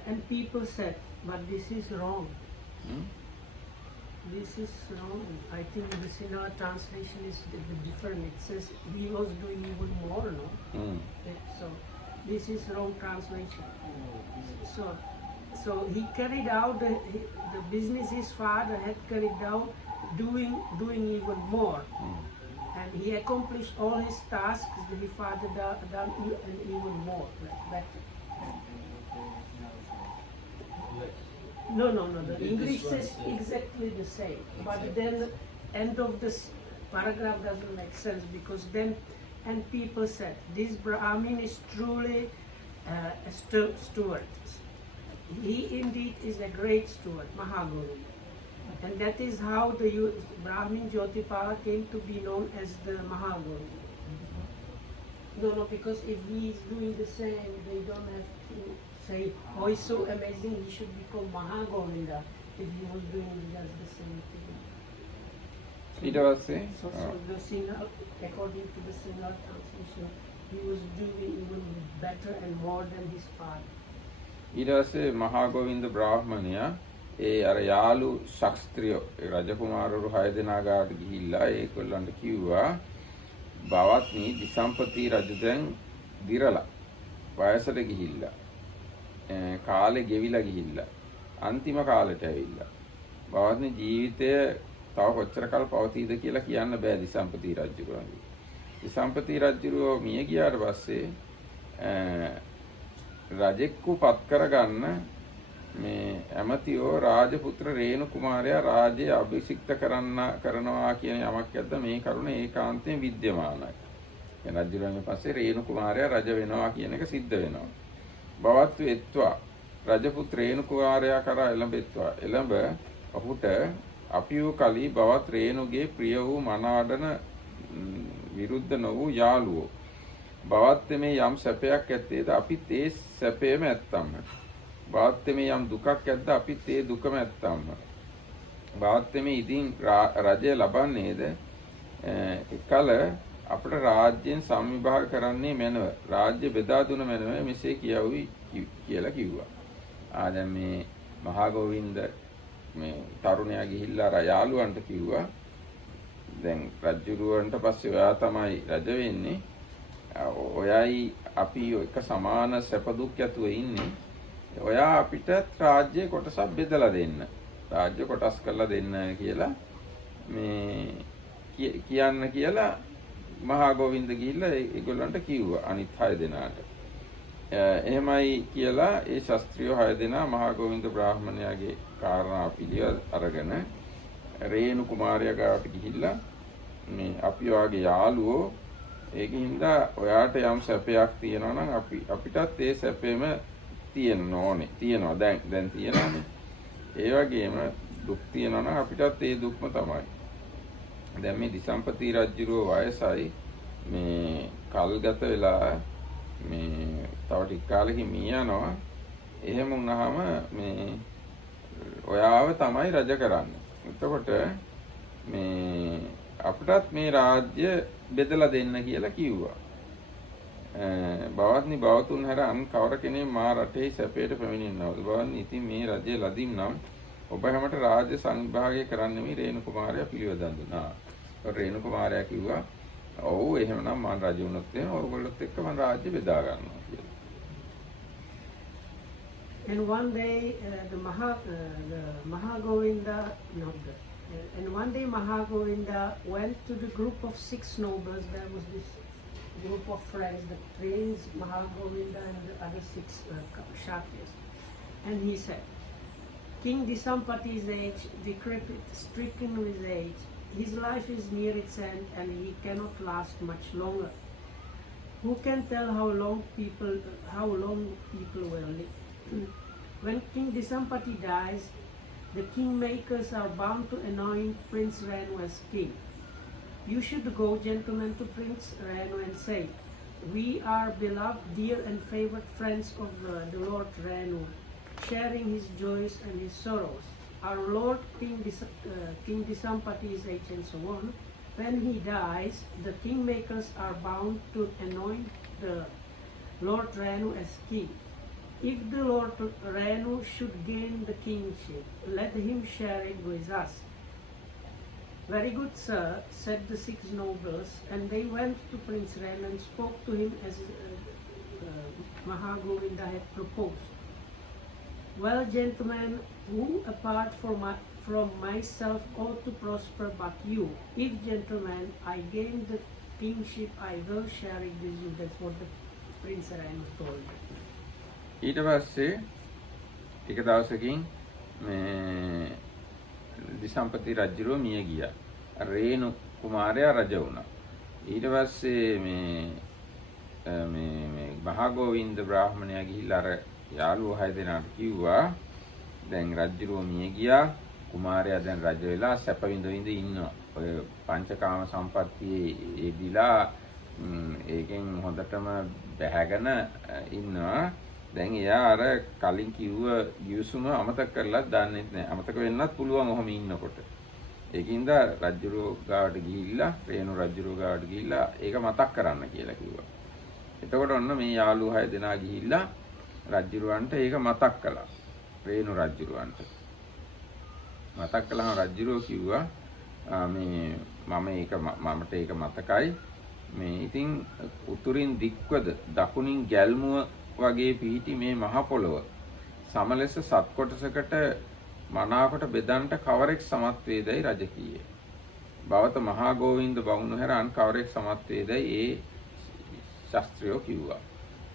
And people said, "But this is wrong." This is wrong. I think the Sinhala translation is a bit different. It says he was doing even more, no? So this is wrong translation. So he carried out the business his father had carried out, doing even more. And he accomplished all his tasks that his father done and even more, like better. No. The English says exactly the same, but then the end of this paragraph doesn't make sense because then, and people said, "This Brahmin is truly a steward. He indeed is a great steward, Mahagovinda." And that is how the Brahmin Jyotipala came to be known as the Mahagovinda. No, because if he is doing the same, they don't have to say, "Oh, he's so amazing, he should become Mahagovinda," if he was doing just the same thing. So the Sinhala, according to the Sinhala translation, he was doing even better and more than his father. ඊට පස්සේ මහා ගෝවින්ද බ්‍රාහ්මණයා ඒ අර යාළු ශාස්ත්‍රියෝ රජකුමාරවරු 6 දෙනා ගාවට ගිහිල්ලා ඒගොල්ලන්ට කිව්වා බවත්නි දිසම්පති රජු දැන් දිරලා වයසට ගිහිල්ලා කාලේ ගෙවිලා ගිහිල්ලා අන්තිම කාලෙට ඇවිල්ලා බවත්නි ජීවිතය තව කොච්චර කල් පවතීද කියලා කියන්න බෑ දිසම්පති රජුගේ. දිසම්පති රජුරෝ මිය ගියාට පස්සේ රජෙක්ව පත් කරගන්න මේ ඇමතියෝ රාජපුත්‍ර රේණු කුමාරයා රාජ්‍ය අභිෂික්ත කරනවා කියන යමක් ඇද්ද මේ කරුණ ඒකාන්තයෙන් විද්‍යමානයි. දැන් රජුරන්ගේ පස්සේ රේණු කුමාරයා රජ වෙනවා කියන එක සිද්ධ වෙනවා. බවත් වෙත්වා රජපුත්‍ර රේණු කුමාරයා කරා එළඹෙත්වා. එළඹ ඔහුට අපියෝ කලී බවත් රේණුගේ ප්‍රිය වූ මනාඩන විරුද්ධ නො වූ යාළුවෝ බවත් මේ යම් සැපයක් ඇත්තේද අපිත් ඒ සැපේම ඇත්තම් වාත්තමේ යම් දුකක් ඇද්ද අපිත් ඒ දුකම ඇත්තම්ම. වාත්තමේ ඉදින් රජය ලබන්නේද එකල අපට රාජ්‍යයෙන් සංවිභාග කරන්නේ මැනව. රාජ්‍ය බෙදා දුන මැනව මෙසේ කියවි කියලා කිව්වා. දැන් මේ මහා ගෝවින්ද මේ තරුණයා ගිහිල්ලා යාළුවන්ට කිව්වා දැන් රජුරුවන්ට පස්සේ ඔයා තමයි රජ වෙන්නේ. ඔයයි අපි එක සමාන සැප දුක් ඇතුව ඉන්නේ. ඔයා අපිට රාජ්‍ය කොටසක් බෙදලා දෙන්න. රාජ්‍ය කොටස් කරලා දෙන්න කියලා මේ කියන්න කියලා මහා ගෝවින්ද ගිහිල්ලා ඒගොල්ලන්ට කිව්වා අනිත් 6 දෙනාට. එහෙමයි කියලා ඒ ශාස්ත්‍රීය 6 දෙනා මහා ගෝවින්ද බ්‍රාහ්මණයාගේ කාරණා පිළිවෙල අරගෙන රේණු කුමාරයා ගාවට ගිහිල්ලා මේ අපි වාගේ යාළුවෝ ඒකින්ද ඔයාට යම් සැපයක් තියෙනවා නම් අපිටත් ඒ සැපෙම තියෙන්න ඕනේ. තියෙනවා දැන් තියෙනවානේ. ඒ වගේම දුක් තියෙනවා නම් අපිටත් ඒ දුක්ම තමයි. දැන් මේ දිසම්පති රජුගේ වයසයි මේ කල්ගත වෙලා මේ තව ටික කාලෙකින් මිය යනවා. එහෙම වුණාම මේ ඔයාව තමයි රජ කරන්නේ. එතකොට මේ අපටත් මේ රාජ්‍ය බෙදලා දෙන්න කියලා කිව්වා. බවත්නි බවතුන් හැර අන් කවර කෙනෙක් මා රටේ සැපයට පැමිණෙන්නවද? බවත්නි ඉතින් මේ රජය ලදින්නම් ඔබ හැමට රාජ්‍ය සංවිභාගය කරන්න මේ රේණු කුමාරයා පිළිවෙදන් දුන්නා. රේණු කුමාරයා කිව්වා ඔව් එහෙමනම් මම රජ වුණොත් එහෙනම් ඔයගොල්ලොත් එක්ක මම රාජ්‍ය බෙදා ගන්නවා කියලා. And one day the Maha Govinda and one day Maha Govinda went to the group of 6 nobles. There was this group of friends, the prince, Maha Govinda and the other 6 Kshatriyas. And he said, King Disampati is aged, decrepit, stricken with age. His life is near its end and he cannot last much longer. Who can tell how long people will live? When King Disampati dies, the kingmakers are bound to anoint Prince Renu as king. You should go, gentlemen, to Prince Renu and say, we are beloved, dear and favored friends of the Lord Renu, sharing his joys and his sorrows. Our Lord King Disampati is aged and so on. When he dies, the kingmakers are bound to anoint the Lord Renu as king. If the Lord Renu should gain the kingship, let him share it with us. Very good, sir, said the 6 nobles, and they went to Prince Renu and spoke to him as Maha Govinda had proposed. Well, gentlemen, who apart from myself ought to prosper but you? If, gentlemen, I gain the kingship, I will share it with you. That's what the Prince Renu told. ඊට පස්සේ ටික දවසකින් මේ දිසම්පති රජුව මිය ගියා. රේණු කුමාරයා රජ වුණා. ඊට පස්සේ මේ මහා ගෝවින්ද බ්‍රාහ්මණයා ගිහිල්ලා අර යාළුවෝ 6 දෙනාට කිව්වා දැන් රජුව මිය ගියා. කුමාරයා දැන් රජ වෙලා සැප විඳ ඉන්නවා. ඔය පංචකාම සම්පත්තියේ යෙදිලා ඒකෙන් හොඳටම බැහැගෙන ඉන්නවා. දැන් එයා අර කලින් කිව්ව ගිවිසුම අමතක කරලා දාන්නෙත් නැහැ. අමතක වෙන්නත් පුළුවන් ඔහොම ඉන්නකොට. ඒකින්ද රජුරෝ ගාවට ගිහිල්ලා රේණු රජුරෝ ගාවට ගිහිල්ලා ඒක මතක් කරන්න කියලා කිව්වා. එතකොට ඔන්න මේ යාළුවෝ 6 දෙනා ගිහිල්ලා රජුරවන්ට ඒක මතක් කළා. රේණු රජුරවන්ට. මතක් කළාම රජුරෝ කිව්වා මේ මමට ඒක මතකයි. මේ ඉතින් උතුරින් දික්වද දකුණින් ගැල්මුව වගේ පිහිටි මේ මහ පොළොව සමලෙස සත් කොටසකට මනාකොට බෙදන්නට කවරෙක් සමත් වේදයි රජ කීයේ. බවත මහා ගෝවින්ද බවුණු හැර අන් කවරෙක් සමත් වේදයි ඒ ශාස්ත්‍රයෝ කිව්වා.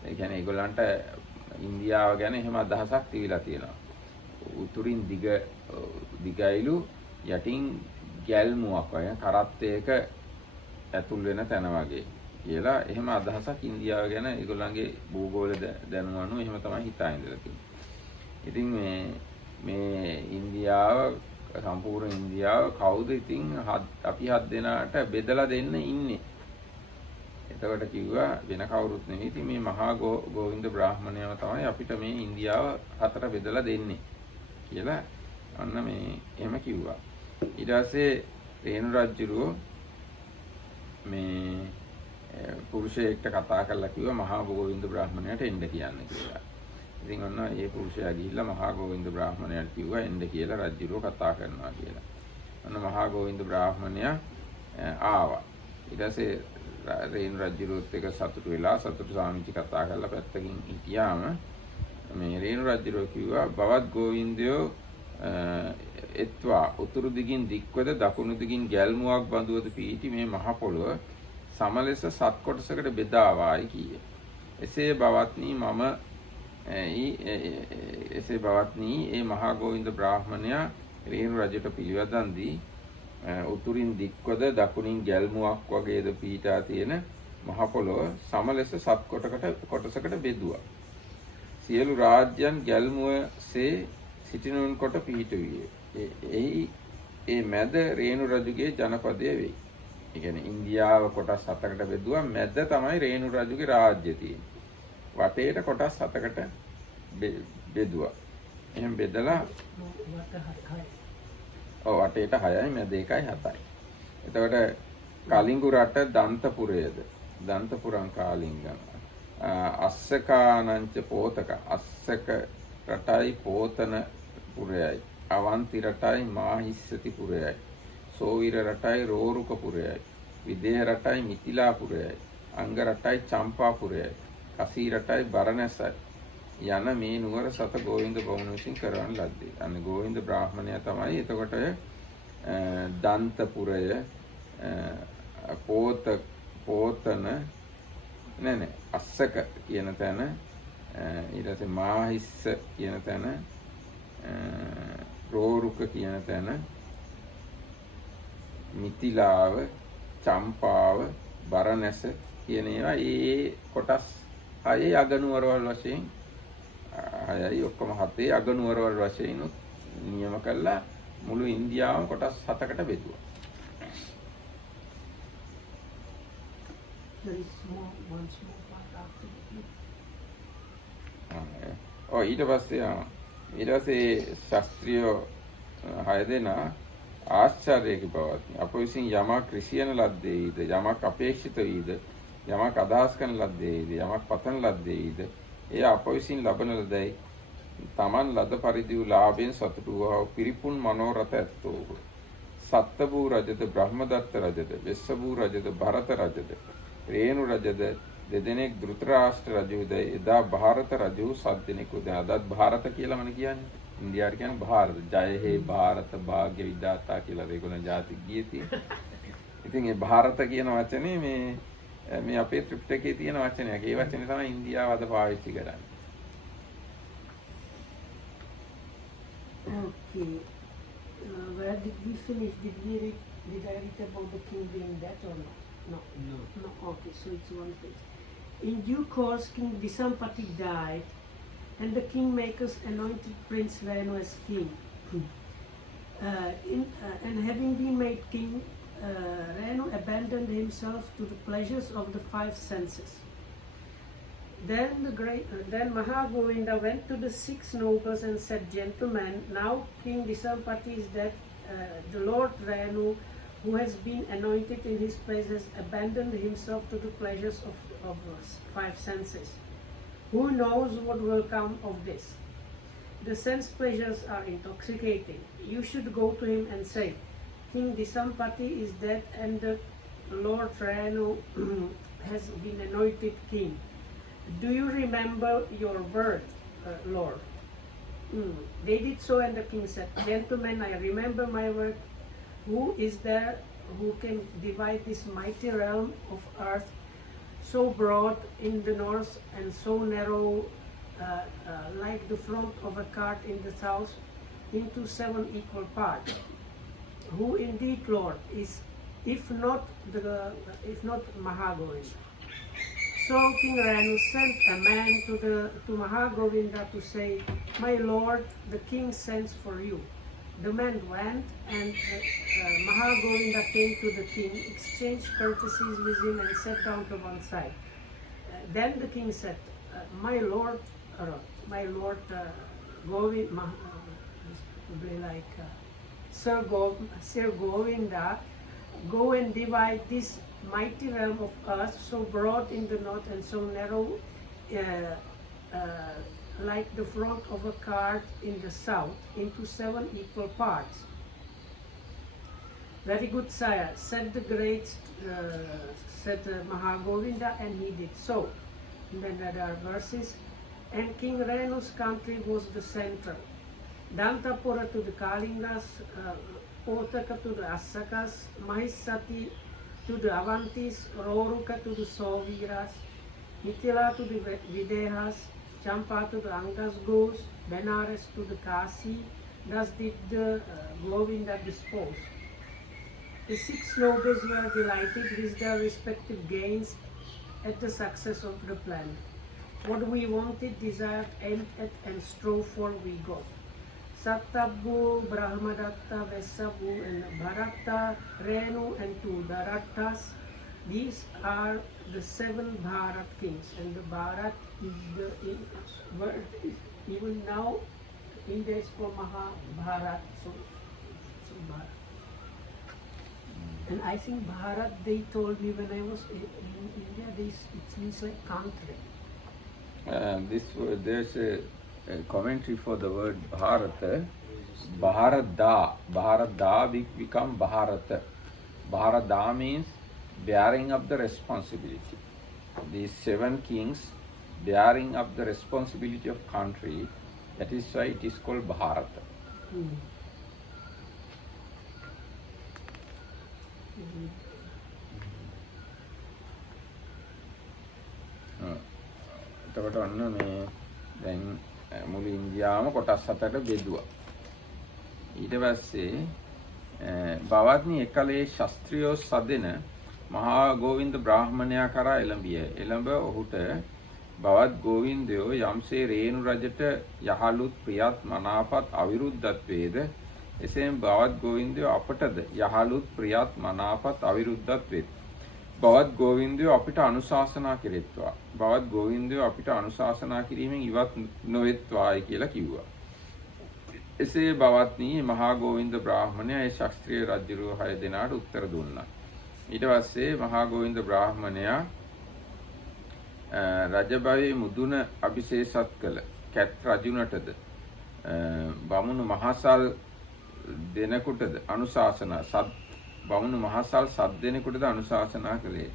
ඒ කියන්නේ ඒගොල්ලන්ට ඉන්දියාව ගැන එහෙම අදහසක් තිබිලා තියෙනවා. උතුරින් දිගයිලු යටින් ගැල්මුවක් වගේ කරත්තයක ඇතුල් වෙන තැන වගේ කියලා එහෙම අදහසක් ඉන්දියාව ගැන ඒගොල්ලන්ගේ භූගෝල දැනුම අනුව එහෙම තමයි හිතා ඉඳලා තියෙන්නේ. ඉතින් මේ ඉන්දියාව සම්පූර්ණ ඉන්දියාව කවුද ඉතින් අපි 7 දෙනාට බෙදලා දෙන්න ඉන්නේ එතකොට කිව්වා වෙන කවුරුත් නෙවෙයි ඉතින් මේ මහා ගෝවින්ද බ්‍රාහ්මණයව තමයි අපිට මේ ඉන්දියාව හතර බෙදලා දෙන්නේ කියලා අන්න මේ එහෙම කිව්වා. ඊට පස්සේ රේණු රජුරෝ මේ පුරුෂයෙක්ට කතා කරලා කිව්වා මහා ගෝවින්ද බ්‍රාහ්මණයට එන්න කියන්න කියලා. ඉතින් ඔන්න ඒ පුරුෂයා ගිහිල්ලා මහා ගෝවින්ද බ්‍රාහ්මණයට කිව්වා එන්න කියලා රජුරෝ කතා කරනවා කියලා. ඔන්න මහා ගෝවින්ද බ්‍රාහ්මණයා ආවා. ඊට පස්සේ රේණු රජුරුවත් එක සතුටු වෙලා සතුටු සාමිච්චි කතා කරලා පැත්තකින් හිටියාම මේ රේණු රජුරෝ කිව්වා බවත් ගෝවින්දයෝ එත්වා උතුරු දිගින් දික්වද දකුණු දිගින් ගැල්මුවක් බඳුවද පීටි මේ මහ පොළොව සමලෙස සත් කොටසකට බෙදාවායි කීය. එසේ බවත්නි මම එසේ බවත්නි ඒ මහා ගෝවින්ද බ්‍රාහ්මණයා රේණු රජුට පිළිවදන් දී උතුරින් දික්වද දකුණින් ගැල්මුවක් වගේද පීටා තියෙන මහ පොළොව සමලෙස සත් කොටසකට බෙදුවා. සියලු රාජ්‍යයන් ගැල්මුවසේ සිටිනුන් කොට පිහිටුවිය. ඒ මැද රේණු රජුගේ ජනපදය වෙයි. ඒ කියන්නේ ඉන්දියාව කොටස් 7කට බෙදුවා. මැද තමයි රේණු රජුගේ රාජ්‍ය තියෙන්නේ. වටේට කොටස් 7කට බෙදුවා. එහෙනම් බෙදලා වටේට 6යි මැද 1යි 7යි. එතකොට කලිංගු රට දන්තපුරයේද දන්තපුරං කාලිංගම් අස්සකානංච පෝතක අස්සක රටයි පෝතන පුරයයි අවන්ති රටයි මාහිස්සති පුරයයි සෝවිර රටයි රෝරුක පුරයයි විදේහ රටයි මිතිලා පුරයයි අංග රටයි චම්පා පුරයයි කසී රටයි බරණැසයි යන මේ නුවර සත ගෝවින්ද බමුණු විසින් කරවන ලද්දේ. අන්න ගෝවින්ද බ්‍රාහ්මණයා තමයි එතකොට දන්තපුරය පෝතන නෑ අස්සක කියන තැන ඊට පස්සේ මාහිස්ස කියන තැන රෝරුක කියන තැන මිතිලාව චම්පාව බරණැස කියන ඒවා ඒ කොටස් 6 අගනුවරවල් වශයෙන් 6යි ඔක්කොම 7 අගනුවරවල් වශයෙන් නියම කළා මුළු ඉන්දියාවම කොටස් 7කට බෙදුවා. ඊට පස්සේ ශාස්ත්‍රීය 6 දෙනා ආශ්චර්යයක පවත්නි. අප විසින් යමක් ක්‍රිසියන ලද්දේයිද යමක් අපේක්ෂිත වීද යමක් අදහස් කරන ලද්දේයිද යමක් පතන ලද්දේයිද එය අප විසින් ලබන ලදයි තමන් ලද පරිදි වූ ලාභයෙන් සතුටු වූ පිරිපුන් මනෝරථ ඇත්තෝ සත්තභූ රජද බ්‍රහ්මදත්ත රජද වෙස්සභූ රජද භරත රජද රේණු රජද දෙදෙනෙක් ධෘතරාෂ්ට්‍ර රජුද එදා ಭಾರತ රජු සත් දෙනෙකු දැන් අදත් ಭಾರತ කියලා මම කියන්නේ ඉන්දියාවට කියන්නේ ಭಾರತ ජය හේ ಭಾರತ භාග්‍ය විදාතා කියලා ඒගොල්ලන් ජාති ගියේ තියෙන්නේ. ඉතින් මේ ಭಾರತ කියන වචනේ මේ අපේ ත්‍රිපිටකයේ තියෙන වචනයක්. ඒ වචනේ තමයි ඉන්දියාව අද පාවිච්චි කරන්නේ. Okay. Where did we finish? Did I read about the king being dead or not? No. Okay, so it's one page. In due course, King Disampati died, and the kingmakers anointed Prince Renu as king. And having been made king, Renu abandoned himself to the pleasures of the 5 senses. Then Maha Govinda went to the 6 nobles and said, "Gentlemen, now King Disampati is dead. The Lord Renu, who has been anointed in his place, has abandoned himself to the pleasures of 5 senses. Who knows what will come of this? The sense pleasures are intoxicating. You should go to him and say, King Disampati is dead and the Lord Renu has been anointed king. Do you remember your word, Lord?" They did so, and the king said, "Gentlemen, I remember my word. Who is there who can divide this mighty realm of earth, so broad in the north and so narrow like the front of a cart in the south, into 7 equal parts? Who indeed, Lord, is if not Maha Govinda?" So King Renu sent a man to Maha Govinda to say, "My lord, the king sends for you." The man went, and Maha Govinda came to the king, exchanged courtesies with him, and sat down to one side. Then the king said, "My lord, Govinda, probably like Sir Govinda, go and divide this mighty realm of earth, so broad in the north and so narrow like the front of a cart in the south, into 7 equal parts." "Very good, sire," said the great, Maha Govinda, and he did so. And then there are verses. And King Renu's country was the central. Dantapura to the Kalingas, Otaka to the Asakas, Mahissati to the Avantis, Roruka to the Soviras, Mithila to the Videhas, Champa to the Angas Gos, Benares to the Kasi. Thus did the Govinda dispose. The 6 nobles were delighted with their respective gains at the success of the plan. What we wanted, desired, aimed at, and strove for, we got. Sattabu, Brahmadatta, Vesabu, and Bharata, Renu, and 2 Darattas. These are the 7 Bharat kings, and the Bharat is the word. Even now, India is called Mahabharat. So Bharat. And I think Bharat, they told me when I was in India, it means like country. There's a commentary for the word Bharata. Bharada become Bharata. Bharada means bearing up the responsibility. These 7 kings bearing up the responsibility of country. That is why it is called Bharata. එතකොට ඔන්න මේ දැන් මුළු ඉන්දියාවම කොටස් 7කට බෙදුවා. ඊට පස්සේ බවත්නි එකලේ ශාස්ත්‍රීය සදෙන මහා ගෝවින්ද බ්‍රාහ්මණයා කරා එළඹිය. එළඹ ඔහුට බවත් ගෝවින්දයෝ යම්සේ රේණු රජට යහළුත් ප්‍රියත් මනාපත් අවිරුද්ධත්වේද එසේම බවත් ගෝවින්දයෝ අපටද යහළුත් ප්‍රියත් මනාපත් අවිරුද්ධත් වෙත්. බවත් ගෝවින්දයෝ අපිට අනුශාසනා කෙරෙත්වා. බවත් ගෝවින්දයෝ අපිට අනුශාසනා කිරීමෙන් ඉවත් නොවෙත්වායි කියලා කිව්වා. එසේ බවත්නි මහා ගෝවින්ද බ්‍රාහ්මණයා ඒ ශාස්ත්‍රීය රජුරෝ 6 දෙනාට උත්තර දුන්නා. ඊට පස්සේ මහා ගෝවින්ද බ්‍රාහ්මණයා රජබවේ මුදුන අභිෂේසත් කළ කැත් රජුණටද බමුණු මහසල් දෙනකොටද අනුශාසනා බමුණු මහසල් 7 දෙනෙකුටද අනුශාසනා කළේ.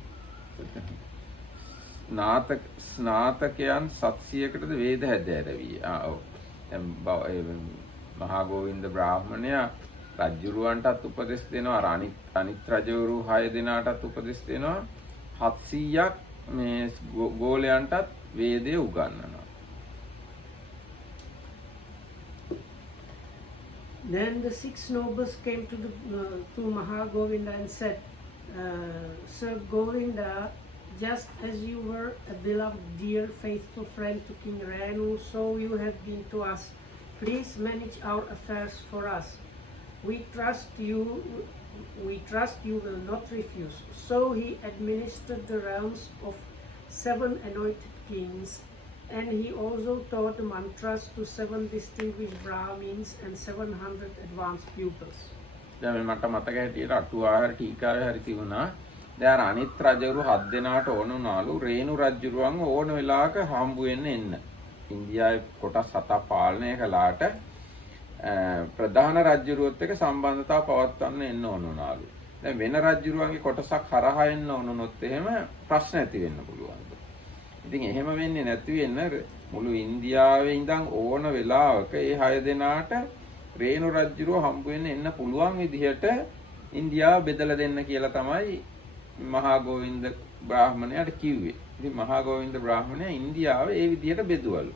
ස්නාතකයන් 700කටද වේද හැදෑරවී. දැන් මහා ගෝවින්ද බ්‍රාහ්මණයා රජුරුවන්ටත් උපදෙස් දෙනවා, අනිත් රජවරු 6 දෙනාටත් උපදෙස් දෙනවා, 700ක් මේ ගෝලයන්ටත් වේදය උගන්වනවා. Then the 6 nobles came to Maha Govinda and said, "Sir Govinda, just as you were a beloved, dear, faithful friend to King Renu, so you have been to us. Please manage our affairs for us. We trust you will not refuse." So he administered the realms of 7 anointed kings, and he also taught the mantras to 7 distinguished Brahmins and 700 advanced pupils. දැන් මට මතක හැටියට අටුවාහාර ටීකාවේ හරි තිබුණා. දැන් අනිත් රජවරු 7 දෙනාට ඕන වුණාලු රේණු රජුරුවන් ඕන වෙලාවක හම්බු වෙන්න එන්න. ඉන්දියාවේ කොටස් 7ක් පාලනය කළාට ප්‍රධාන රජුරුවත් එක්ක සම්බන්ධතාව පවත්වන්න එන්න ඕන වුණාලු. දැන් වෙන රජුරුවන්ගේ කොටසක් හරහා එන්න ඕන වුණොත් එහෙම ප්‍රශ්න ඇති වෙන්න පුළුවන්. ඉතින් එහෙම වෙන්නේ නැති වෙන්න මුළු ඉන්දියාවේ ඉඳන් ඕන වෙලාවක ඒ 6 දෙනාට රේණු රජුරුව හම්බ වෙන්න එන්න පුළුවන් විදිහට ඉන්දියාව බෙදලා දෙන්න කියලා තමයි මහා ගෝවින්ද බ්‍රාහ්මණයාට කිව්වේ. ඉතින් මහා ගෝවින්ද බ්‍රාහ්මණයා ඉන්දියාව ඒ විදිහට බෙදුවලු.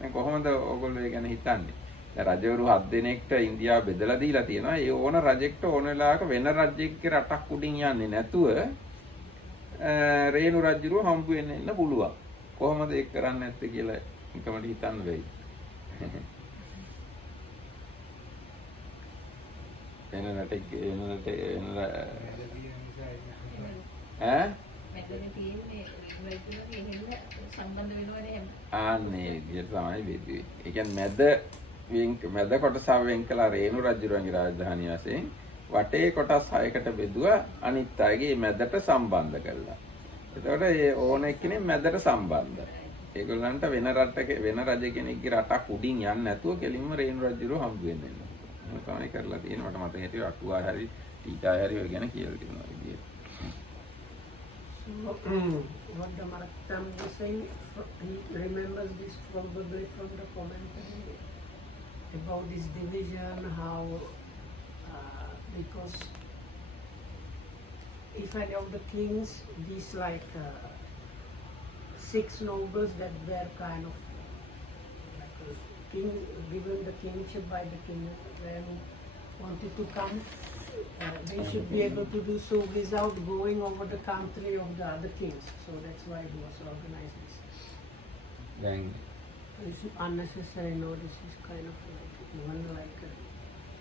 දැන් කොහොමද ඕගොල්ලෝ ඒ ගැන හිතන්නේ? දැන් රජවරු 7 දෙනෙක්ට ඉන්දියාව බෙදලා දීලා තියෙනවා. ඒ ඕන රජෙක්ට ඕන වෙලාවක වෙන රජෙක්ගේ රටක් උඩින් යන්නේ නැතුව රේණු රජුරුව හම්බ වෙන්න එන්න පුළුවන්. කොහොමද ඒක කරන්නේ නැත්තේ කියලා එකමඩ හිතන්න වෙයි. වෙනනට ආන්නේ විදිහට තමයි බෙදුවේ. ඒ කියන්නේ මැද කොටස වෙන් කළා රේණු රජුරන්ගේ රාජධානිය වශයෙන් වටේ කොටස් 6කට බෙදුවා අනිත් අයගේ මැදට සම්බන්ධ කළා. එතකොට ඒ ඕන එක්කෙනෙක් මැදට සම්බන්ධයි. ඒගොල්ලන්ට වෙන රජ කෙනෙක්ගේ රටක් උඩින් යන්නේ නැතුව කෙලින්ම රේණු රජුරෝ හම්බ වෙන්නේ. මම තමයි කරලා තියෙන්නේ. මට මතක හිටියේ අටුවා හරි ටීකා හරි ඔය ගැන කියලා තියෙනවා විදියට. What the Marattam is saying, he remembers this probably from the commentary about this division, how because if any of the kings, these like 6 nobles that were kind of like king, given the kingship by the king, when wanted to come, they should be able to do so without going over the country of the other kings. So that's why he was organized this. Then It's unnecessary. No, this is kind of like even like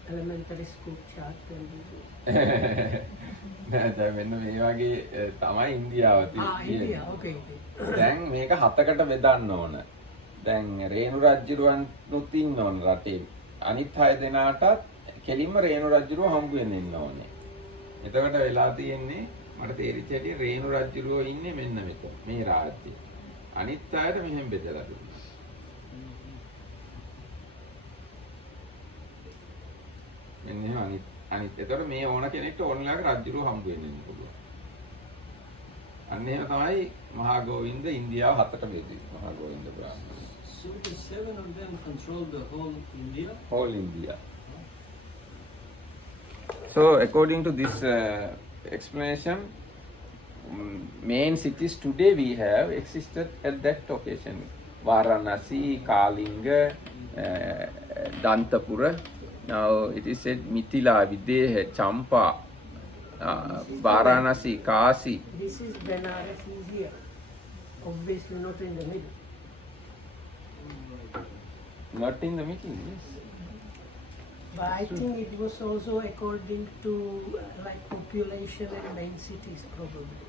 elementary school chart can be used. දැන් මෙන්න මේ වගේ තමයි ඉන්දියාව තියෙන්නේ. India, okay. දැන් මේක 7කට බෙදන්න ඕන. දැන් රේණු රජුරුවන්නුත් ඉන්න ඕන රටේ. අනිත් 6 දෙනාටත් කෙලින්ම රේණු රජුරුව හම්බ වෙන්න ඉන්න ඕනේ. එතකොට වෙලා තියෙන්නේ මට තේරිච්ච හැටි රේණු රජුරුව ඉන්නේ මෙන්න මෙතන මේ රාජ්‍යය. අනිත් අයට මෙහෙම බෙදලා දුන්නා. මෙන්න අනිත් එතකොට මේ ඕන කෙනෙක්ට ඕන ලාක රජුරුව හම්බ වෙන්න ඉන්න පුළුවන්. අන්න එහෙම තමයි මහා ගෝවින්ද ඉන්දියාව 7ට බෙදුවේ. මහා ගෝවින්ද බ්‍රාහ්මණ. So the 7 of them control the whole India? Whole India. So according to this explanation, main cities today we have existed at that occasion. Varanasi, Kalinga, Dantapura. Now it is said Mithila, Videha, Champa, Varanasi, Kasi. This is Benares is here. Obviously not in the middle. Not in the middle, yes. But I think it was also according to like population and main cities probably.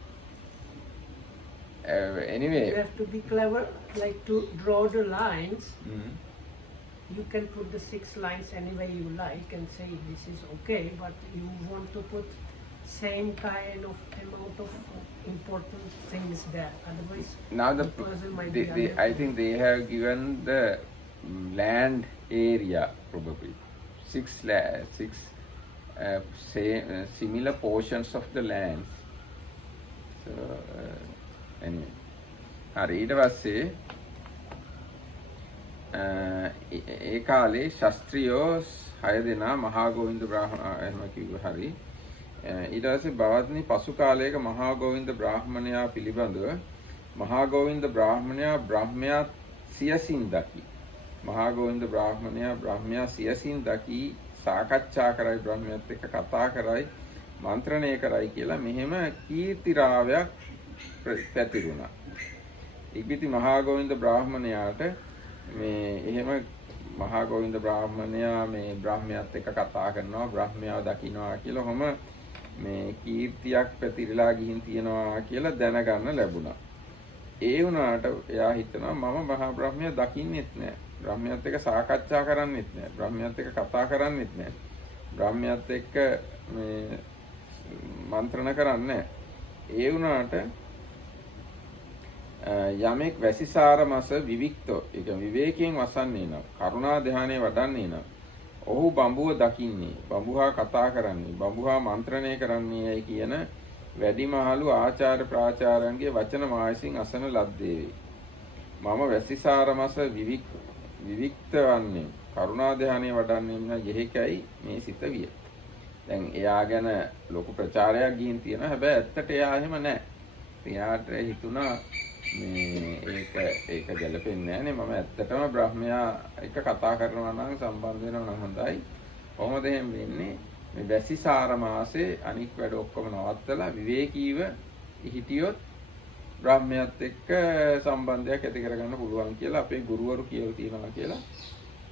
Anyway. You have to be clever, like to draw the lines. Mhm. You can put the 6 lines any way you like and say this is okay, but you want to put same kind of amount of important things there. Otherwise, Now the person might be I think they have given the land area probably 6 similar portions of the land. So anyway, හරි ඊට පස්සේ ඒ කාලේ ශාස්ත්‍රීයෝ 6 දෙනා මහා ගෝවින්ද බ්‍රාහ්මණ එහෙම කිව්ව හරි ඊට පස්සේ බවත්නි පසු කාලයක මහා ගෝවින්ද බ්‍රාහ්මණයා පිළිබඳව මහා ගෝවින්ද බ්‍රාහ්මණයා බ්‍රහ්මයා සියසින් දකි මහා ගෝවින්ද බ්‍රාහ්මණයා බ්‍රහ්මයා සියසින් දකි සාකච්ඡා කරයි බ්‍රහ්මයාත් එක්ක කතා කරයි මන්ත්‍රණය කරයි කියලා මෙහෙම කීර්තිරාවයක් පැතිරුණා. ඉක්බිති මහා ගෝවින්ද බ්‍රාහ්මණයාට මේ එහෙම මහා ගෝවින්ද බ්‍රාහ්මණයා මේ බ්‍රහ්මයාත් එක්ක කතා කරනවා බ්‍රහ්මයාව දකින්නවා කියලා ඔහම මේ කීර්තියක් පැතිරලා ගිහින් තියනවා කියලා දැනගන්න ලැබුණා. ඒ වුණාට එයා හිතනවා මම මහා බ්‍රහ්මයා දකින්නෙත් නෑ. බ්‍රහ්මයාත් එක්ක සාකච්ඡා කරන්නෙත් නෑ. බ්‍රහ්මයාත් එක්ක කතා කරන්නෙත් නෑ. බ්‍රහ්මයාත් එක්ක මේ මන්ත්‍රණ කරන්නේ ඒ වුණාට යමෙක් වැසිසාර මාස විවික්තෝ ඒක විවේකයෙන් වසන්නේ නම් කරුණා ධානයේ වඩන්නේ නම් ඔහු බඹුව දකින්නේ බඹුහා කතා කරන්නේ බඹුහා මන්ත්‍රණය කරන්නේයි කියන වැඩිමහලු ආචාර්ය ප්‍රාචාර්යන්ගේ වචන මායසින් අසන ලද්දේ මම වැසිසාර මාස විවික්ත වන්නේ කරුණා ධානයේ වඩන්නේ නම් යෙහිකයි මේ සිත විය. දැන් එයා ගැන ලොකු ප්‍රචාරයක් ගිහින් තියෙනවා. හැබැයි ඇත්තට එයා එහෙම නැහැ. එයාට හිතුණා මේ ඒක ගැලපෙන්නේ නැහනේ. මම ඇත්තටම බ්‍රහ්මයා එක කතා කරනවා නම් සම්බන්ධ වෙනවා නම් හොඳයි. කොහොමද එහෙම වෙන්නේ? මේ වැසිසාර මාසේ අනික් වැඩ ඔක්කොම නවත්තලා විවේකීව හිටියොත් බ්‍රහ්මයාත් එක්ක සම්බන්ධයක් ඇති කරගන්න පුළුවන් කියලා අපේ ගුරුවරු කියලා තියෙනවා කියලා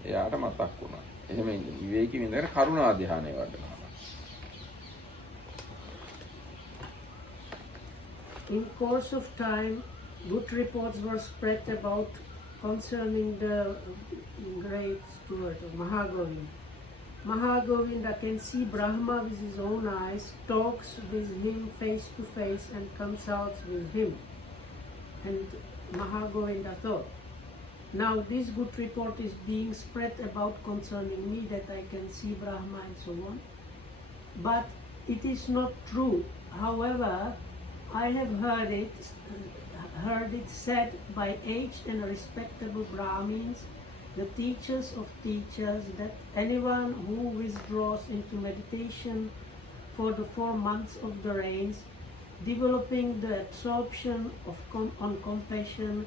එයාට මතක් වුණා. එහෙම විවේකීව ඉඳගෙන කරුණා ධානය වඩනවා. In course of time, good reports were spread about concerning the great steward of Maha Govinda. Maha Govinda can see Brahma with his own eyes, talks with him face to face and consults with him. And Maha Govinda thought, now this good report is being spread about concerning me that I can see Brahma and so on. But it is not true. However, I have heard it said by aged and respectable Brahmins, the teachers of teachers, that anyone who withdraws into meditation for the 4 months of the rains, developing the absorption of on compassion,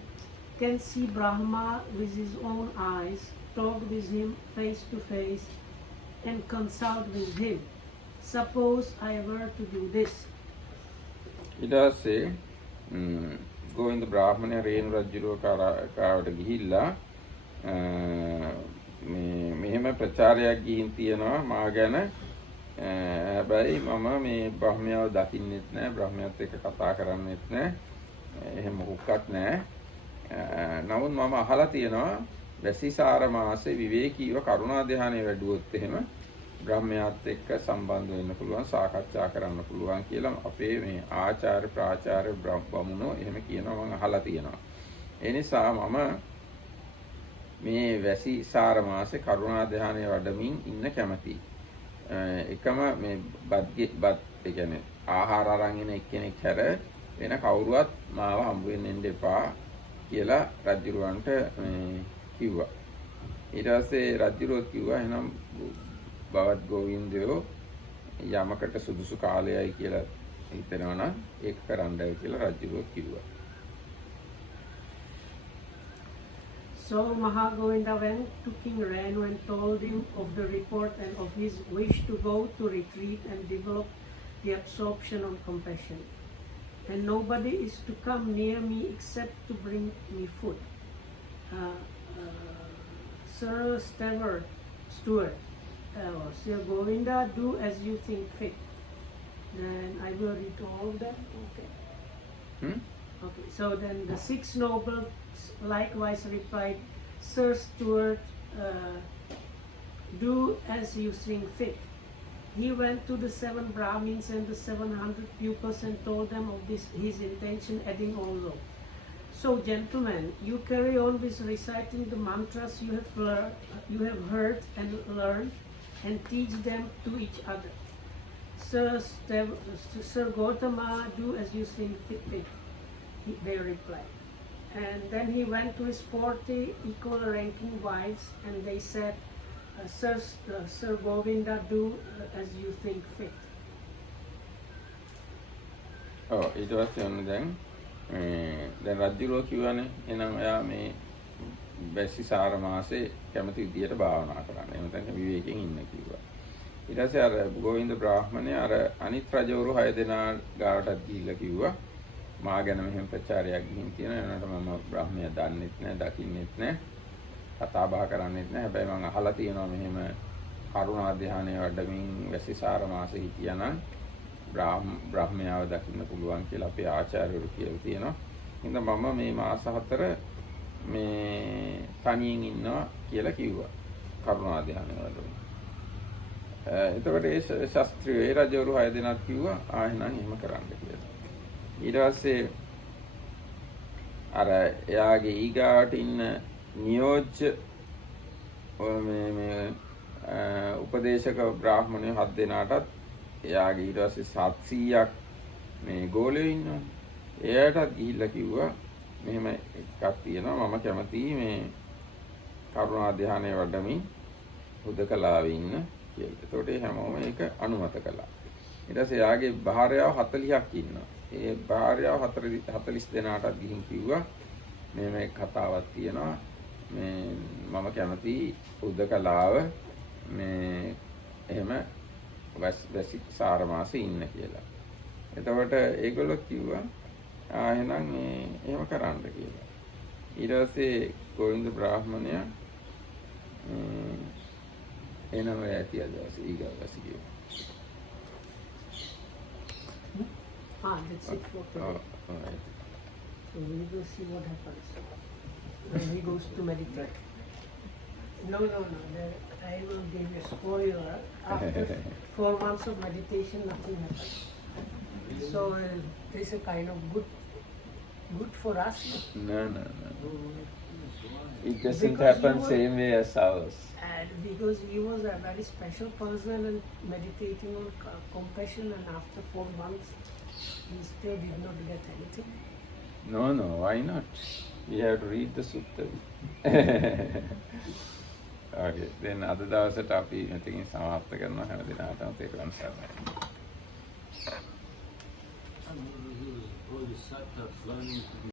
can see Brahma with his own eyes, talk with him face to face, and consult with him. Suppose I were to do this. ඊට පස්සේ ගෝවින්ද බ්‍රාහ්මණය රේණු රජුගේ කාවට ගිහිල්ලා මෙහෙම ප්‍රචාරයක් ගිහින් තියෙනවා මා ගැන. හැබැයි මම මේ බ්‍රහ්මයාව දකින්නෙත් නැහැ, බ්‍රහ්මයාත් එක්ක කතා කරන්නෙත් නැහැ, එහෙම මොකක්වත් නැහැ. නමුත් මම අහලා තියෙනවා වැසිසාර මාසේ විවේකීව කරුණා ධ්‍යානය වැඩුවොත් එහෙම බ්‍රහ්මයාත් එක්ක සම්බන්ධ වෙන්න පුළුවන්, සාකච්ඡා කරන්න පුළුවන් කියලා අපේ මේ ආචාර්ය ප්‍රාචාර්ය බමුණෝ එහෙම කියනවා මම අහලා තියෙනවා. ඒ නිසා මම මේ වැසිසාර මාසේ කරුණා ධ්‍යානය වඩමින් ඉන්න කැමතියි. එකම මේ බත් ඒ කියන්නේ ආහාර අරන් එන එක්කෙනෙක් හැර වෙන කවුරුවත් මාව හම්බ වෙන්න එන්න එපා කියලා රජුරවන්ට කිව්වා. ඊට පස්සේ රජුරෝ කිව්වා එහෙනම් බවත් ගෝවින්දයෝ යමකට සුදුසු කාලයයි කියලා හිතනවා නම් ඒක කරන්නයි කියලා රජුරෝ කිව්වා. So Maha Govinda went to King Renu and told him of the report and of his wish to go to retreat and develop the absorption on compassion. And nobody is to come near me except to bring me food. Sir Steward, Sir Govinda, do as you think fit. Then I will read all of them. Okay. Okay. So then the 6 nobles likewise replied, Sir Steward, do as you think fit. He went to the 7 Brahmins and the 700 pupils and told them of his intention, adding also, so gentlemen, you carry on with reciting the mantras you have heard and learned, and teach them to each other. Sir Gautama, do as you think fit, they replied. And then he went to his 40 equal ranking wives, and they said, Sir Govinda, do as you think fit. Oh, ඊට පස්සේ ඔන්න දැන් රජුරෝ කිව්වනේ එහෙනම් එයා මේ වැසිසාර මාසේ කැමති විදියට භාවනා කරන්න. එහෙම නැත්නම් විවේකයෙන් ඉන්න කිව්වා. ඊට පස්සේ අර ගෝවින්ද බ්‍රාහ්මණය අර අනිත් රජවරු 6 දෙනා ගාවටත් ගිහිල්ලා කිව්වා මා ගැන මෙහෙම ප්‍රචාරයක් ගිහින් තියෙනවා. එනකොට මම බ්‍රාහ්මණය දන්නෙත් නැහැ, දකින්නෙත් නැහැ, කතා බහ කරන්නෙත් නැහැ. හැබැයි මම අහලා තියෙනවා මෙහෙම කරුණා ධ්‍යානය වඩමින් වැසිසාර මාසේ හිටියානම් බ්‍රහ්මයාව දකින්න පුළුවන් කියලා අපේ ආචාර්යවරු කියලා තියෙනවා. එහෙනම් මම මේ මාස 4 මේ තනියෙන් ඉන්නවා කියලා කිව්වා කරුණා ධ්‍යානය වලදී. එතකොට ඒ ශාස්ත්‍රීය ඒ රජවරු 6 දෙනාත් කිව්වා එහෙනම් එහෙම කරන්න කියලා. ඊට පස්සේ අර එයාගේ ඊගාවට ඉන්න නියෝජ්‍ය මේ උපදේශක බ්‍රාහ්මණයෝ 7 දෙනාටත් එයාගේ ඊට පස්සේ 700ක් මේ ගෝලයෝ ඉන්නවා. එයාටත් ගිහිල්ලා කිව්වා මෙහෙම එකක් තියෙනවා මම කැමතියි මේ කරුණා ධ්‍යානය වඩමින් හුදකලාවේ ඉන්න කියලා. ඒතකොට ඒ හැමෝම ඒක අනුමත කළා. ඊට පස්සේ එයාගේ භාර්යාව 40ක් ඉන්නවා. ඒ භාර්යාව 40 දෙනාටත් ගිහින් කිව්වා මේ කතාවක් තියෙනවා මේ මම කැමතියි හුදකලාව මේ එහෙම වැසිසාර මාසේ ඉන්න කියලා. එතකොට ඒගොල්ලෝ කිව්වා එහෙනම් මේ එහෙම කරන්න කියලා. ඊට පස්සේ ගෝවින්ද බ්‍රාහ්මණය එනම ඇති අදවසේ ඊගාවසේ කිව්වා. That's it for today. right. So we will see what happens when he goes to meditate. No. I will give you a spoiler. After 4 months of meditation, nothing happens. So this is a kind of good for us. No. Oh, yes, why? It doesn't Because happen you were- same way as ours. And because he was a very special person and meditating on compassion, and after 4 months, he still did not get anything. No, why not? We have to read the sutta. Okay, then අද දවසට අපි මෙතකින් සමාප්ත කරනවා. හැම දිනකටම තෙරුවන් සරණයි. He was a bodhisattva learning to be